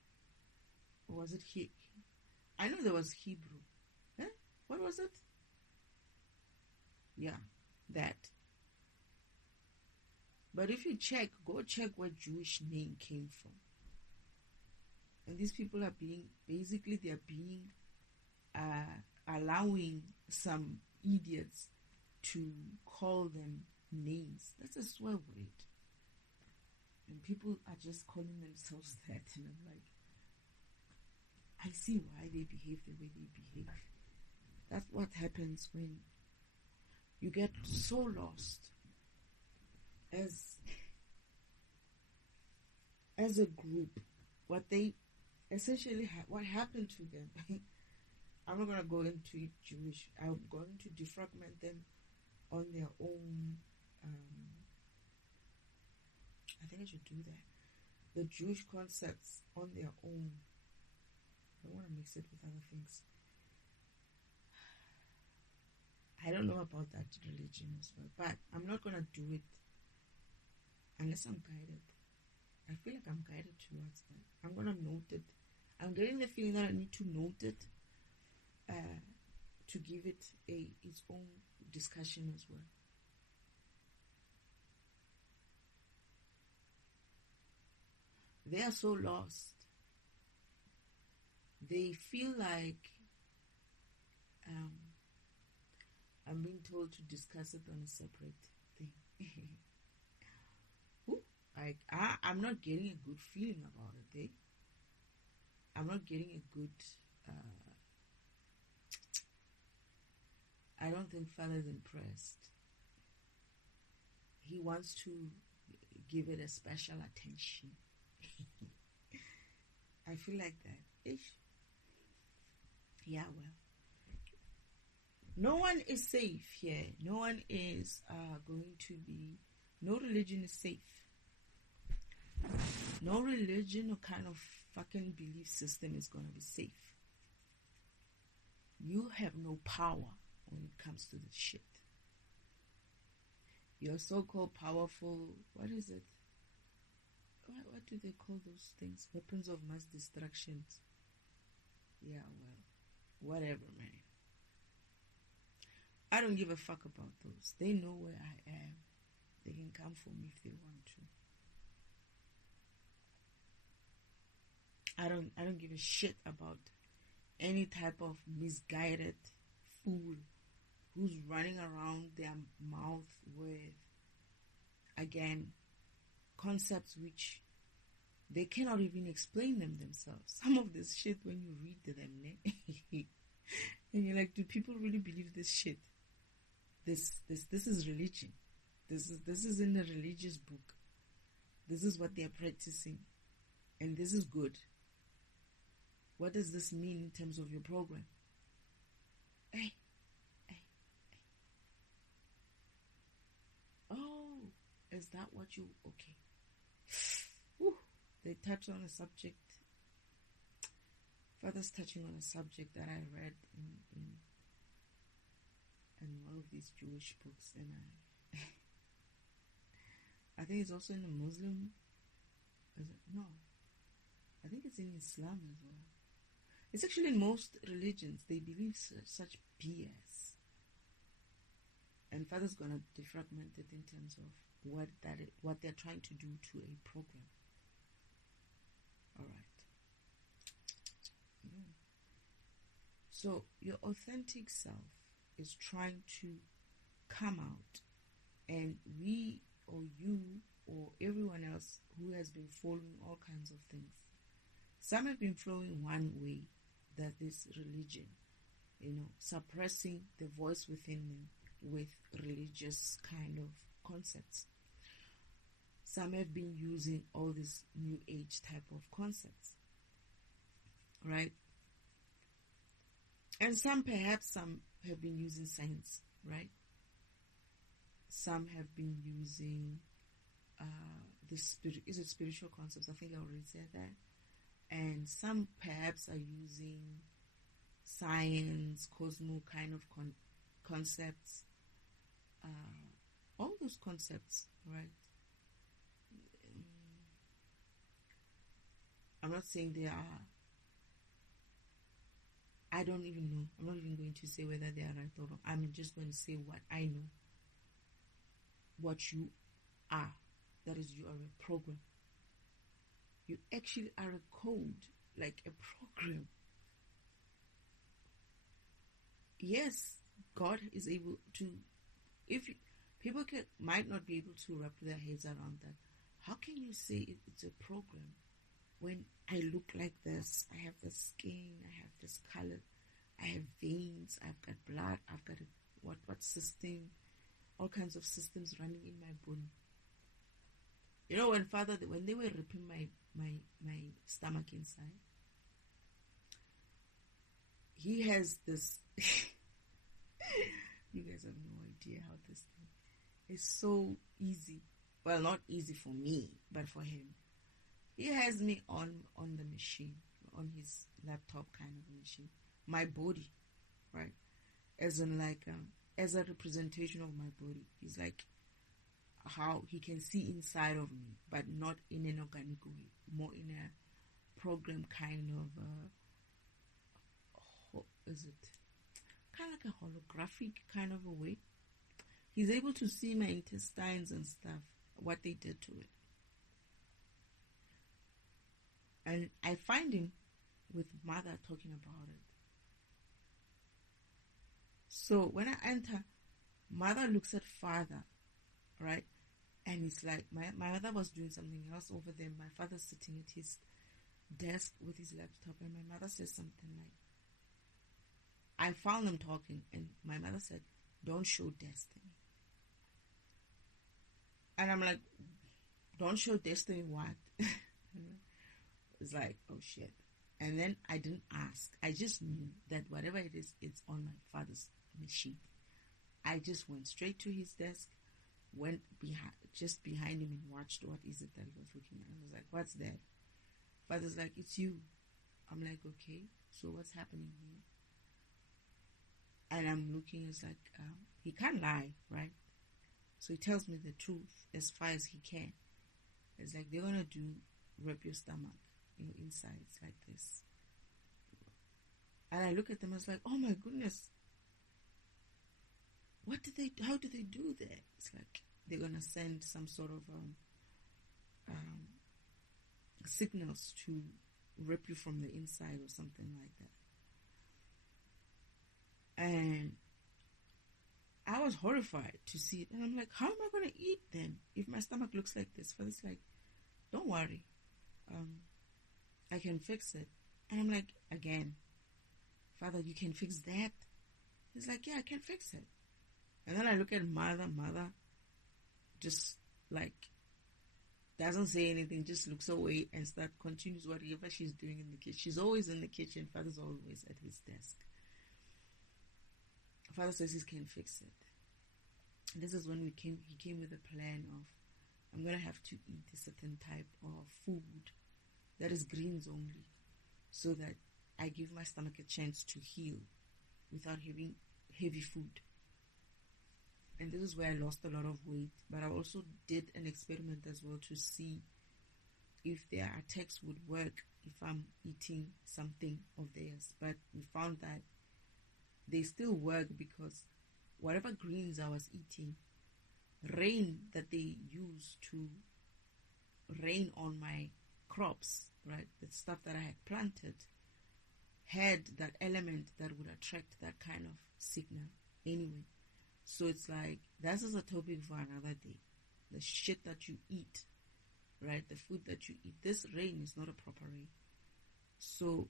Or was it I know there was Hebrew. Huh? What was it? Yeah, that. But if you go check where Jewish name came from. And these people are allowing some idiots to call them names. That's a swear word. And people are just calling themselves that. And I'm like, I see why they behave the way they behave. That's what happens when you get so lost as a group. What they essentially what happened to them. I'm not going to go into it Jewish. I'm going to defragment them on their own. I think I should do that. The Jewish concepts on their own. I don't want to mix it with other things. I don't know about that religion as well, but I'm not going to do it unless I'm guided. I feel like I'm guided towards that. I'm going to note it. I'm getting the feeling that I need to note it to give it its own discussion as well. They are so lost. They feel like I'm being told to discuss it on a separate thing. I'm not getting a good feeling about it, eh? I'm not getting a good... I don't think Father's impressed. He wants to give it a special attention. I feel like that. Ish. Yeah, well. No one is safe here. No one is going to be... No religion is safe. No religion or kind of fucking belief system is going to be safe. You have no power when it comes to this shit. You're so-called powerful... What is it? What do they call those things? Weapons of mass destruction. Yeah, well, whatever, man. I don't give a fuck about those. They know where I am. They can come for me if they want to. I don't give a shit about any type of misguided fool who's running around their mouth with, again, concepts which they cannot even explain them themselves. Some of this shit, when you read them, And you're like, do people really believe this shit? This is religion. This is in a religious book. This is what they're practicing. And this is good. What does this mean in terms of your program? Hey. Oh, is that what you... Okay. Whew. They touch on a subject. Father's touching on a subject that I read in one of these Jewish books, and I think it's also in the Muslim. No, I think it's in Islam as well. It's actually in most religions. They believe such BS. And Father's gonna defragment it in terms of what they're trying to do to a program. All right. Yeah. So your authentic self is trying to come out, and we or you or everyone else who has been following all kinds of things. Some have been flowing one way, that is religion, suppressing the voice within them with religious kind of concepts. Some have been using all these new age type of concepts, right? And some have been using science, right? Some have been using spiritual concepts. I think I already said that. And some perhaps are using science, cosmo kind of concepts. All those concepts, right? I'm not saying they are. I don't even know. I'm not even going to say whether they are right or wrong. I'm just going to say what I know. What you are. That is, you are a program. You actually are a code, like a program. Yes, God is able to. People might not be able to wrap their heads around that. How can you say it's a program when I look like this? I have the skin, I have this color, I have veins, I've got blood, I've got what system, all kinds of systems running in my body. When they were ripping my stomach inside, he has this. You guys have no idea how this thing is so easy. Well, not easy for me, but for him. He has me on the machine, on his laptop kind of machine. My body, right? As in as a representation of my body. He's like how he can see inside of me, but not in an organic way, more in a program kind of, is it kind of like a holographic kind of a way. He's able to see my intestines and stuff, what they did to it. And I find him with mother talking about it. So when I enter, mother looks at father, right? And it's like, my mother was doing something else over there. My father's sitting at his desk with his laptop, and my mother says something like, I found them talking, and my mother said, don't show Destiny. And I'm like, don't show Destiny what? It's like, oh shit. And then I didn't ask. I just knew that whatever it is, it's on my father's machine. I just went straight to his desk, went behind him and watched what is it that he was looking at. I was like, what's that? Father's like, it's you. I'm like, okay, so what's happening here? And I'm looking, it's like, he can't lie, right? So he tells me the truth as far as he can. It's like, they're going to rip your stomach, insides like this. And I look at them, I was like, oh my goodness. How do they do that? It's like, they're going to send some sort of signals to rip you from the inside or something like that. And I was horrified to see it. And I'm like, how am I going to eat them if my stomach looks like this? But it's like, don't worry. I can fix it. And I'm like, again, Father, you can fix that? He's like, yeah, I can fix it. And then I look at mother just like doesn't say anything, just looks away and continues whatever she's doing in the kitchen. She's always in the kitchen. Father's always at his desk. Father says he can fix it. This is when he came with a plan of, I'm going to have to eat a certain type of food that is greens only, so that I give my stomach a chance to heal without having heavy food. And this is where I lost a lot of weight. But I also did an experiment as well to see if their attacks would work if I'm eating something of theirs. But we found that they still work, because whatever greens I was eating, rain that they use to rain on my crops, right, the stuff that I had planted, had that element that would attract that kind of signal anyway. So it's like, that's just a topic for another day. The shit that you eat, right, the food that you eat, this rain is not a proper rain. So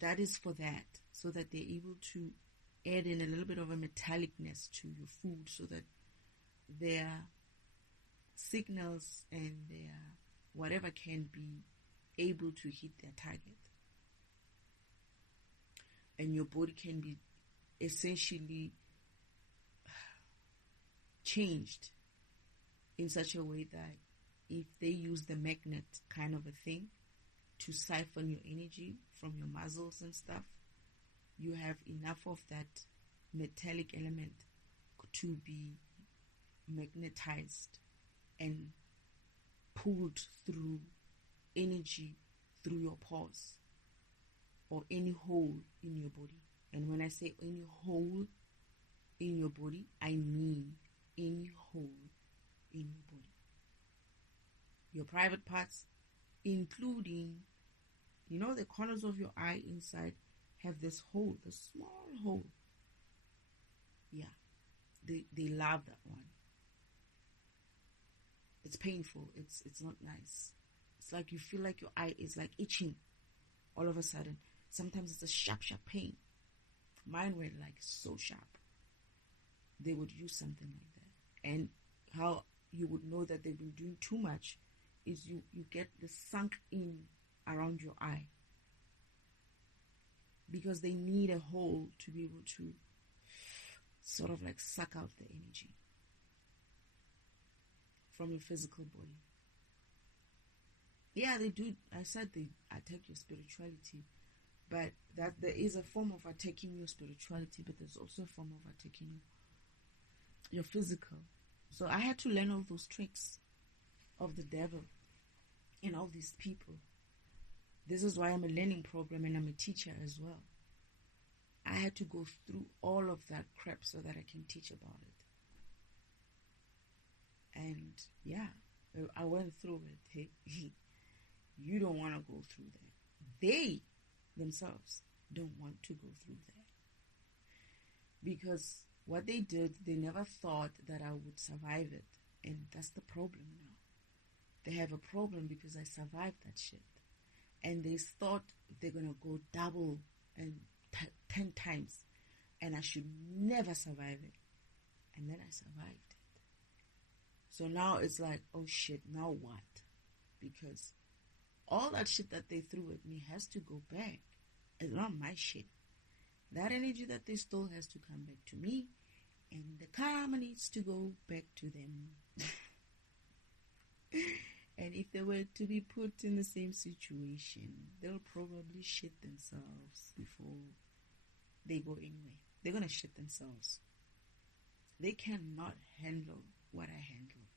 that is for that, so that they're able to add in a little bit of a metallicness to your food, so that their signals and their whatever can be able to hit their target. And your body can be essentially changed in such a way that if they use the magnet kind of a thing to siphon your energy from your muscles and stuff, you have enough of that metallic element to be magnetized and pulled through energy through your pores or any hole in your body. And when I say any hole in your body, I mean any hole in your body. Your private parts, including, the corners of your eye inside have this hole, this small hole. Yeah, they love that one. It's painful. It's not nice. It's like you feel like your eye is like itching all of a sudden. Sometimes it's a sharp pain. Mine were like so sharp. They would use something like that. And how you would know that they've been doing too much is you get the sunk in around your eye, because they need a hole to be able to sort of like suck out the energy from your physical body. Yeah, they do. I said they attack your spirituality, but that there is a form of attacking your spirituality, but there's also a form of attacking your physical. So I had to learn all those tricks of the devil and all these people. This is why I'm a learning program and I'm a teacher as well. I had to go through all of that crap so that I can teach about it. And yeah, I went through it. You don't want to go through that. They themselves don't want to go through that. Because what they did, they never thought that I would survive it. And that's the problem now. They have a problem because I survived that shit. And they thought they're going to go double and 10 times. And I should never survive it. And then I survived it. So now it's like, oh shit, now what? Because all that shit that they threw at me has to go back. It's not my shit. That energy that they stole has to come back to me. And the karma needs to go back to them. And if they were to be put in the same situation, they'll probably shit themselves before they go anywhere. They're going to shit themselves. They cannot handle what I handled.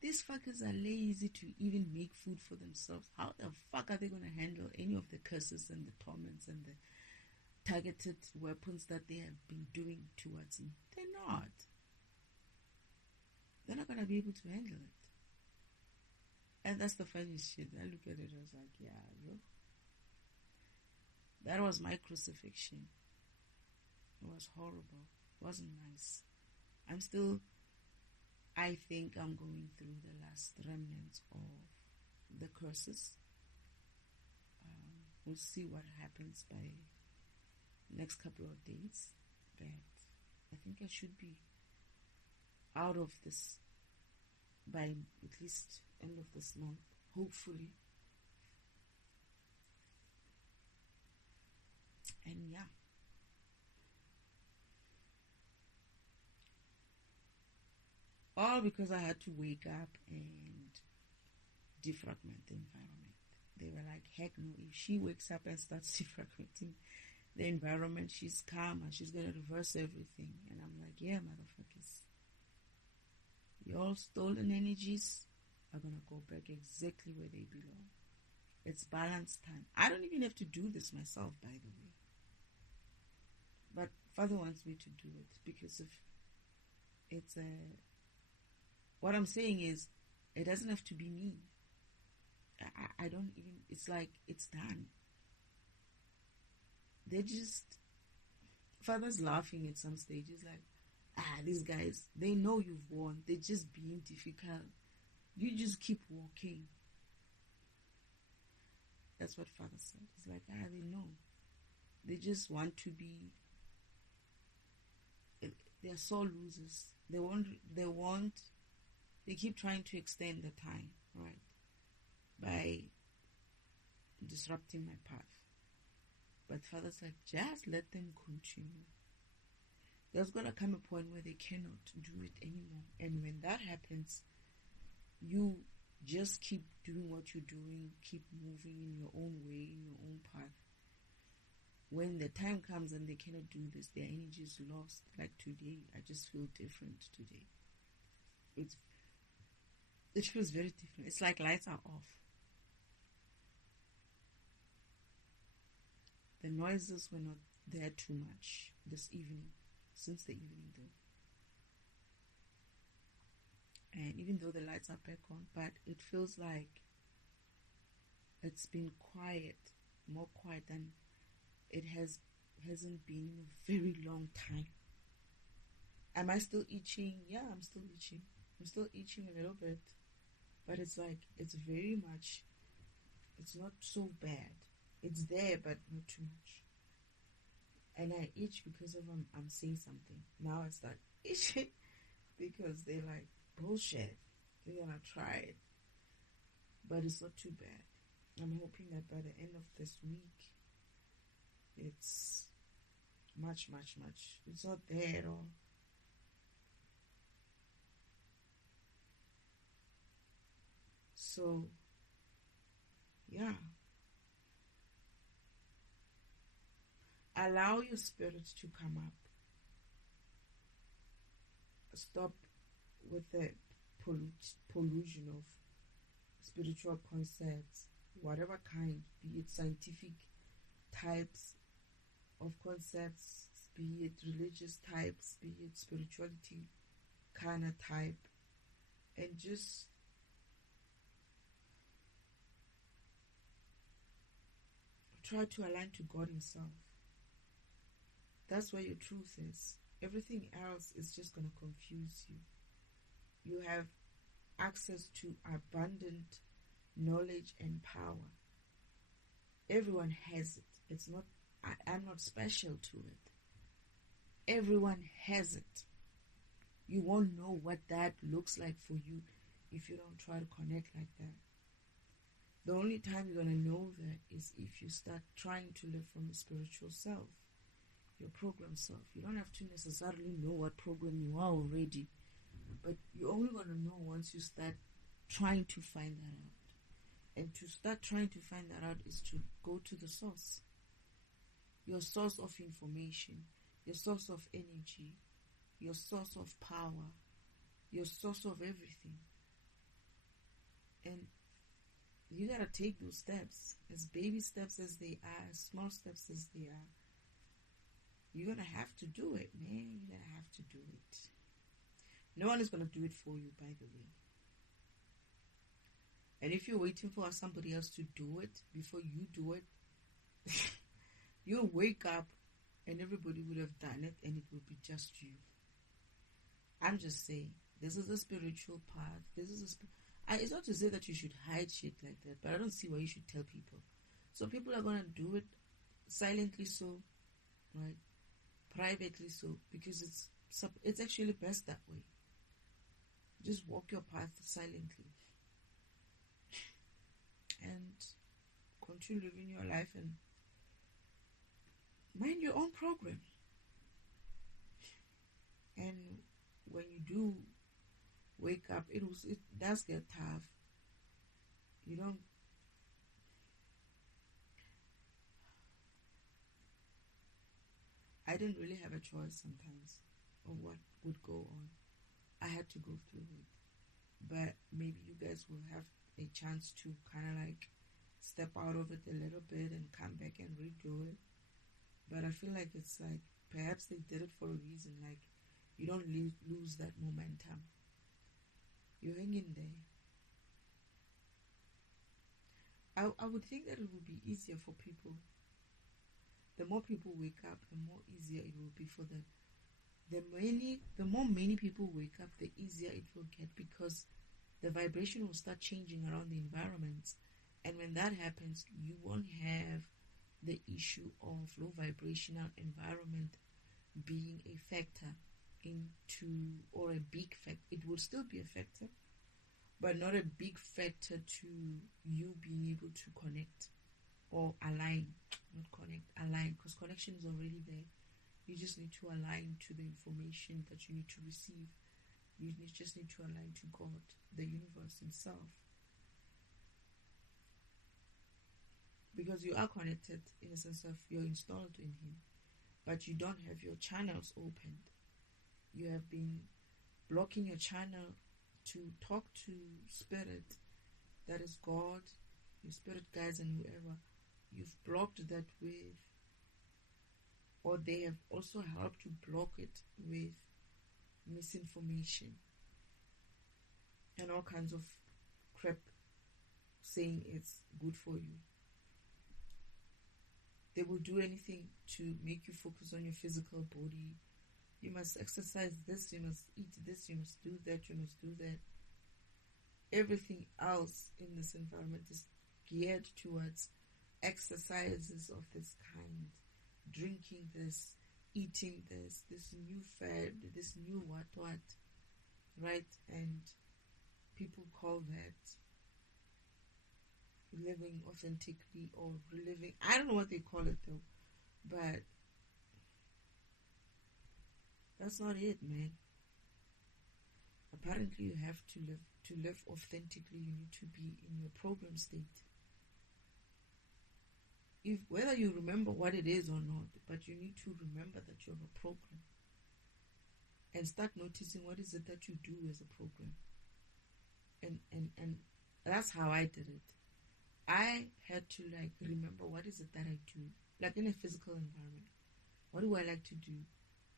These fuckers are lazy to even make food for themselves. How the fuck are they going to handle any of the curses and the torments and the targeted weapons that they have been doing towards me? They're not. They're not going to be able to handle it. And that's the funny shit. I look at it, I was like, yeah, yo. That was my crucifixion. It was horrible. It wasn't nice. I think I'm going through the last remnants of the curses. We'll see what happens by next couple of days, but I think I should be out of this by at least end of this month, hopefully. And yeah. All because I had to wake up and defragment the environment. They were like, heck no, if she wakes up and starts defragmenting the environment, she's calm and she's going to reverse everything. And I'm like, yeah, motherfuckers. Your stolen energies are going to go back exactly where they belong. It's balance time. I don't even have to do this myself, by the way. But Father wants me to do it because of it's a... What I'm saying is, it doesn't have to be me. I don't even... It's like, it's done. They're just... Father's laughing at some stages like, these guys, they know you've won. They're just being difficult. You just keep walking. That's what Father said. He's like, they know. They just want to be... They're sore losers. They keep trying to extend the time, right? By disrupting my path. But Father's like, just let them continue. There's going to come a point where they cannot do it anymore. And when that happens, you just keep doing what you're doing, keep moving in your own way, in your own path. When the time comes and they cannot do this, their energy is lost. Like today, I just feel different today. It feels very different. It's like lights are off. The noises were not there too much this evening, since the evening though. And even though the lights are back on, but it feels like it's been quiet, more quiet than it hasn't been in a very long time. Am I still itching? Yeah, I'm still itching. I'm still itching a little bit. But it's like, it's very much, it's not so bad. It's there, but not too much. And I itch because of I'm saying something. Now I start itching because they're like, bullshit. They're going to try it. But it's not too bad. I'm hoping that by the end of this week, it's much, much, much. It's not there at all. So, yeah. Allow your spirit to come up. Stop with the pollution of spiritual concepts, whatever kind, be it scientific types of concepts, be it religious types, be it spirituality kind of type, and just try to align to God Himself. That's where your truth is. Everything else is just going to confuse you. You have access to abundant knowledge and power. Everyone has it. It's not, I'm not special to it. Everyone has it. You won't know what that looks like for you if you don't try to connect like that. The only time you're going to know that is if you start trying to live from the spiritual self, your program self. You don't have to necessarily know what program you are already, but you're only going to know once you start trying to find that out. And to start trying to find that out is to go to the source. Your source of information, your source of energy, your source of power, your source of everything. And you gotta take those steps, as baby steps as they are, as small steps as they are. You're gonna have to do it, man. You're gonna have to do it. No one is gonna do it for you, by the way. And if you're waiting for somebody else to do it before you do it, you'll wake up and everybody would have done it and it will be just you. I'm just saying, this is a spiritual path. It's not to say that you should hide shit like that, but I don't see why you should tell people. So people are going to do it silently, so right? Privately so, because it's actually best that way. Just walk your path silently and continue living your life and mind your own program. And when you do wake up, it does get tough. You don't. I didn't really have a choice sometimes of what would go on. I had to go through it. But maybe you guys will have a chance to kind of like step out of it a little bit and come back and redo it. But I feel like it's like perhaps they did it for a reason. Like you don't lose that momentum. You hang in there. I would think that it would be easier for people. The more people wake up, the more easier it will be for them. The more many people wake up, the easier it will get, because the vibration will start changing around the environment. And when that happens, you won't have the issue of low vibrational environment being a factor into, or a big factor. It will still be a factor, but not a big factor to you being able to connect or align. Not connect, align, because connection is already there. You just need to align to the information that you need to receive. You just need to align to God, the universe himself. Because you are connected in the sense of you're installed in him, but you don't have your channels opened. You have been blocking your channel to talk to spirit, that is God, your spirit guides and whoever. You've blocked that with, or they have also helped to block it with misinformation and all kinds of crap saying it's good for you. They will do anything to make you focus on your physical body. You must exercise this, you must eat this, you must do that, you must do that. Everything else in this environment is geared towards exercises of this kind, drinking this, eating this new fad, this new what, right? And people call that living authentically or reliving. I don't know what they call it though, but that's not it, man. Apparently you have to live authentically. You need to be in your program state. If whether you remember what it is or not, but you need to remember that you have a program and start noticing what is it that you do as a program. And that's how I did it. I had to like remember what is it that I do, like in a physical environment. What do I like to do?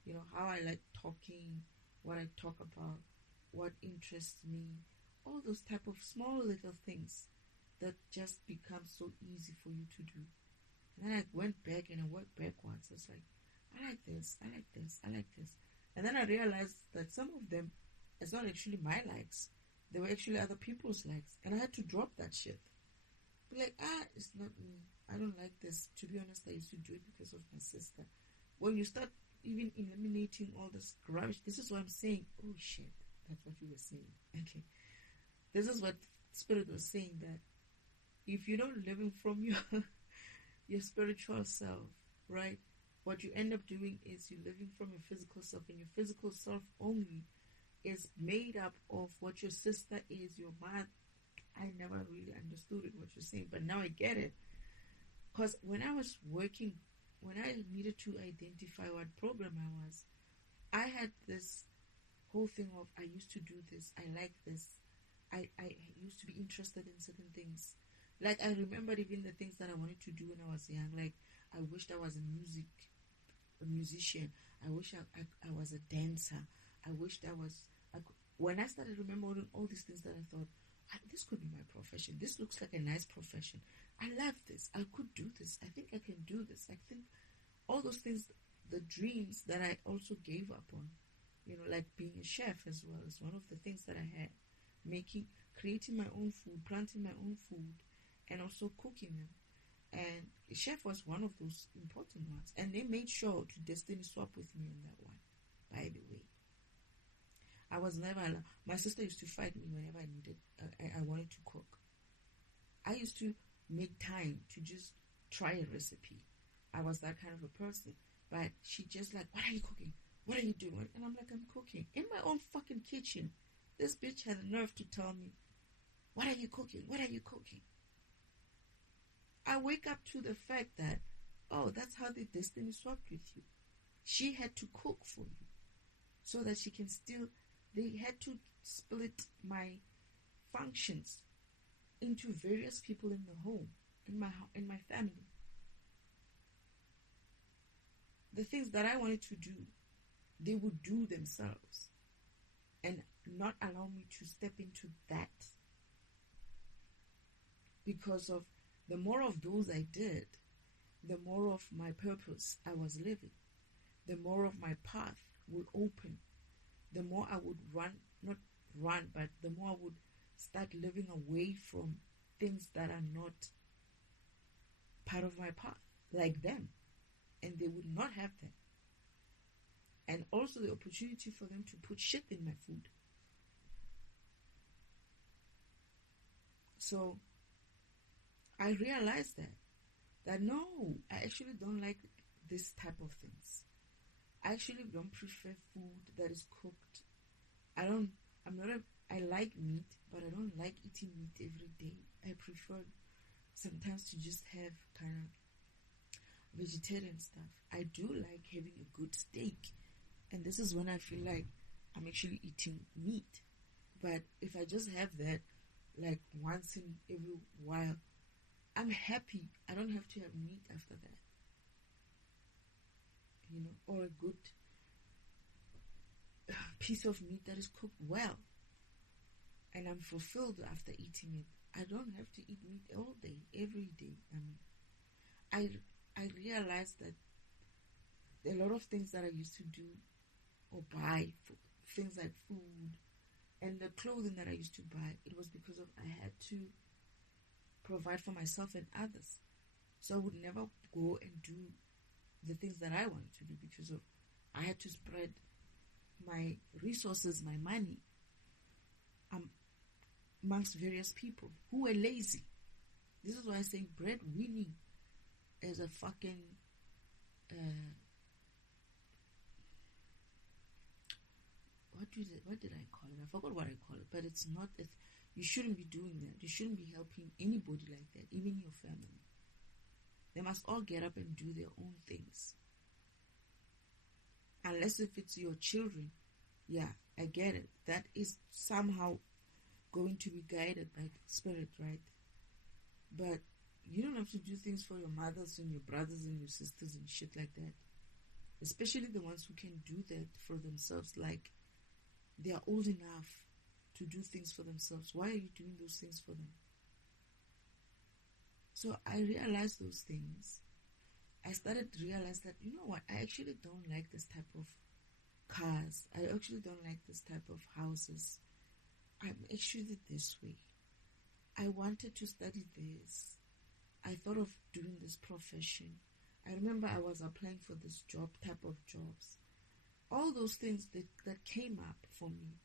You know, how I like talking, what I talk about, what interests me, all those type of small little things that just become so easy for you to do. And then I went back and I worked backwards. I was like, I like this, I like this, I like this. And then I realized that some of them, it's not actually my likes. They were actually other people's likes. And I had to drop that shit. Be like, it's not me. I don't like this. To be honest, I used to do it because of my sister. When you start even eliminating all this rubbish, this is what I'm saying. Oh shit, that's what you were saying. Okay. This is what Spirit was saying, that if you're not living from your spiritual self, right? What you end up doing is you're living from your physical self, and your physical self only is made up of what your sister is, your mother. I never really understood it, what you're saying, but now I get it. Because when I was working, when I needed to identify what program I had this whole thing of, I used to do this, I like this, I used to be interested in certain things. Like, I remembered even the things that I wanted to do when I was young. Like, I wished I was a musician. I wish I was a dancer. I wished when I started remembering all these things that I thought, this could be my profession. This looks like a nice profession. I love this. I could do this. I think I can do this. I think all those things, the dreams that I also gave up on, like being a chef as well, is one of the things that I had. Creating my own food, planting my own food, and also cooking them. And chef was one of those important ones. And they made sure to destiny swap with me on that one, by the way. I was never allowed. My sister used to fight me whenever I needed, I wanted to cook. I used to make time to just try a recipe. I was that kind of a person. But she just like, what are you cooking? What are you doing? And I'm like, I'm cooking. In my own fucking kitchen. This bitch had the nerve to tell me, what are you cooking? What are you cooking? I wake up to the fact that, oh, that's how the destiny swapped with you. She had to cook for you so that she can still, they had to split my functions into various people in the home, in my family. The things that I wanted to do, they would do themselves and not allow me to step into that. Because of the more of those I did, the more of my purpose I was living, the more of my path would open, the more I would not run, but the more I would start living away from things that are not part of my path, like them. And they would not have them. And also the opportunity for them to put shit in my food. So I realized that no, I actually don't like this type of things. I actually don't prefer food that is cooked. I like meat, but I don't like eating meat every day. I prefer sometimes to just have kind of vegetarian stuff. I do like having a good steak, and this is when I feel like I'm actually eating meat. But if I just have that like once in every while, I'm happy. I don't have to have meat after that, or a good piece of meat that is cooked well, and I'm fulfilled after eating it. I don't have to eat meat all day, every day. I realized that a lot of things that I used to do or buy, things like food and the clothing that I used to buy, it was because of I had to provide for myself and others. So I would never go and do the things that I wanted to do because of I had to spread my resources, my money, amongst various people who were lazy. This is why I say breadwinning is a fucking what did I call it? I forgot what I call it, but it's not. You shouldn't be doing that. You shouldn't be helping anybody like that, even your family. They must all get up and do their own things. Unless if it's your children, yeah, I get it. That is somehow going to be guided by the Spirit, right? But you don't have to do things for your mothers and your brothers and your sisters and shit like that. Especially the ones who can do that for themselves, like they are old enough to do things for themselves. Why are you doing those things for them? So I realized those things. I started to realize that, you know what, I actually don't like this type of cars. I actually don't like this type of houses. I'm actually this way. I wanted to study this. I thought of doing this profession. I remember I was applying for this type of jobs. All those things that came up for me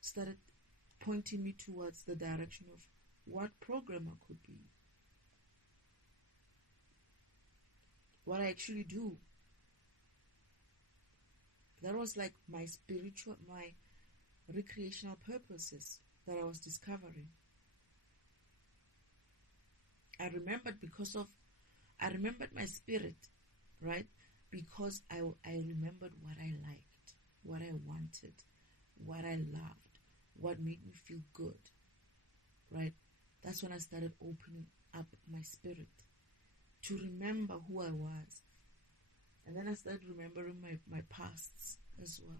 started pointing me towards the direction of what programmer could be. What I actually do. That was like my recreational purposes that I was discovering. I remembered my spirit, right? Because I remembered what I liked, what I wanted, what I loved, what made me feel good, right? That's when I started opening up my spirit to remember who I was. And then I started remembering my pasts as well.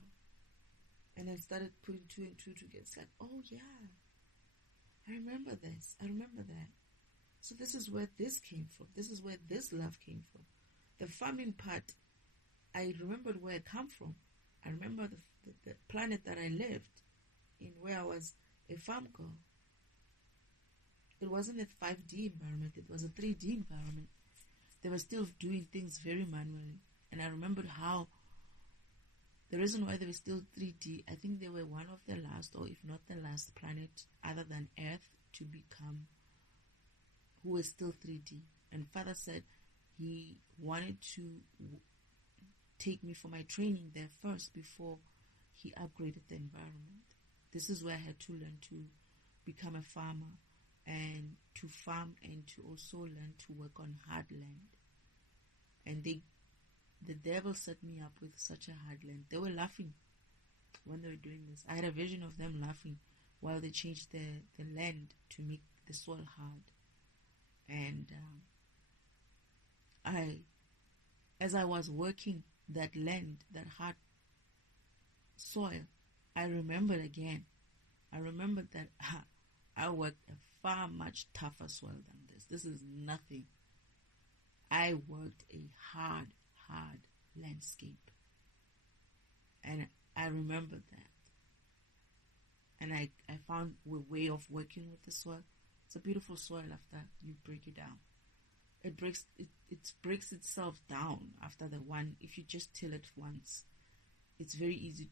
And I started putting two and two together. It's like, oh yeah, I remember this. I remember that. So this is where this came from. This is where this love came from. The farming part, I remembered where I come from. I remember the planet that I lived in, where I was a farm girl. It wasn't a 5D environment. It was a 3D environment. they were still doing things very manually. And I remembered how the reason why they were still 3D, I think they were one of the last, or if not the last planet other than Earth to become, who was still 3D. And Father said he wanted to take me for my training there first before he upgraded the environment. This is where I had to learn to become a farmer and to farm and to also learn to work on hard land. And the devil set me up with such a hard land. They were laughing when they were doing this. I had a vision of them laughing while they changed the land to make the soil hard. And as I was working that land, that hard soil, I remembered again. I remembered that I worked a far much tougher soil than this. This is nothing. I worked a hard landscape. And I remembered that. And I found a way of working with the soil. It's a beautiful soil after you break it down. It breaks itself down after the one. If you just till it once, it's very easy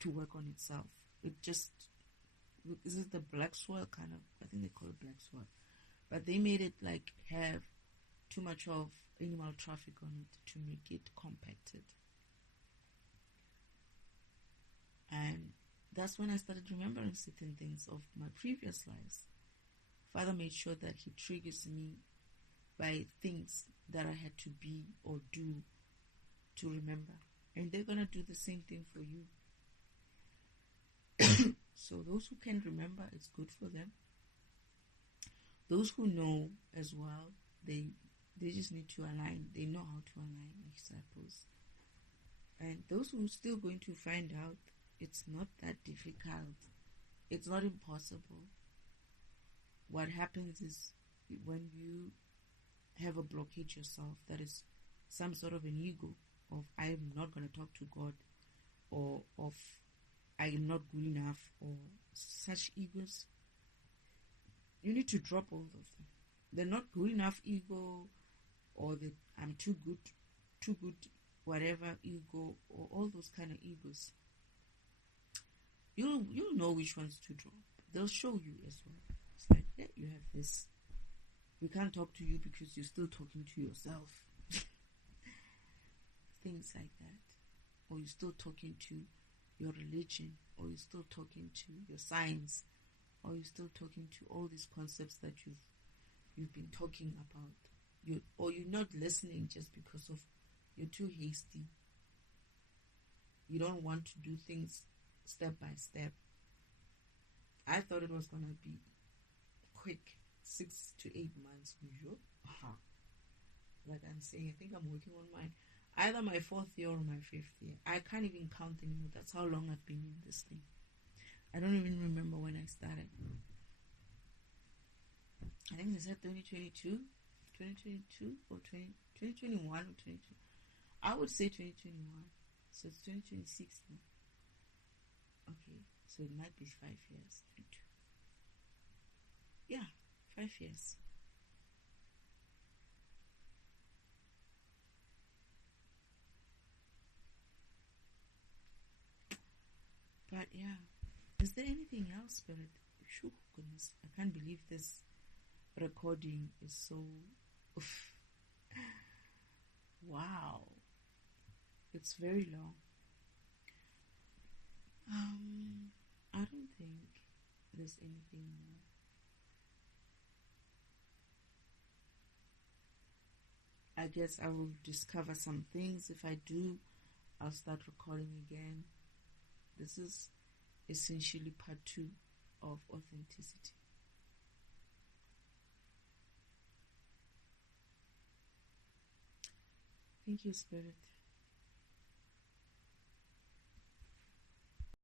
to work on itself. Is it the black soil kind of? I think they call it black soil. But they made it like have too much of animal traffic on it to make it compacted. And that's when I started remembering certain things of my previous lives. Father made sure that he triggers me by things that I had to be or do to remember. And they're going to do the same thing for you. So those who can remember, it's good for them. Those who know as well, they just need to align. They know how to align, I suppose. And those who are still going to find out, it's not that difficult. It's not impossible. What happens is when you have a blockage yourself, that is some sort of an ego of I am not going to talk to God, or of I am not good enough, or such egos, you need to drop all of them. The not good enough ego, or the I'm too good, whatever ego, or all those kind of egos. You'll know which ones to drop. They'll show you as well. It's like, yeah, you have this. We can't talk to you because you're still talking to yourself. Things like that. Or you're still talking to your religion, or you're still talking to your science, or you're still talking to all these concepts that you've been talking about. Or you're not listening just because of you're too hasty. You don't want to do things step by step. I thought it was gonna be quick, 6 to 8 months. Like I'm saying, I think I'm working on either my 4th year or my 5th year. I can't even count anymore. That's how long I've been in this thing. I don't even remember when I started. I think they said 2022 or 2021 or 22. I would say 2021. So it's 2026 now. Okay, so it might be 5 years. Yeah, 5 years. But yeah, is there anything else, Spirit? Shoo, goodness, I can't believe this recording is so... Wow. It's very long. I don't think there's anything more. I guess I will discover some things. If I do, I'll start recording again. This is essentially part 2 of authenticity. Thank you, Spirit.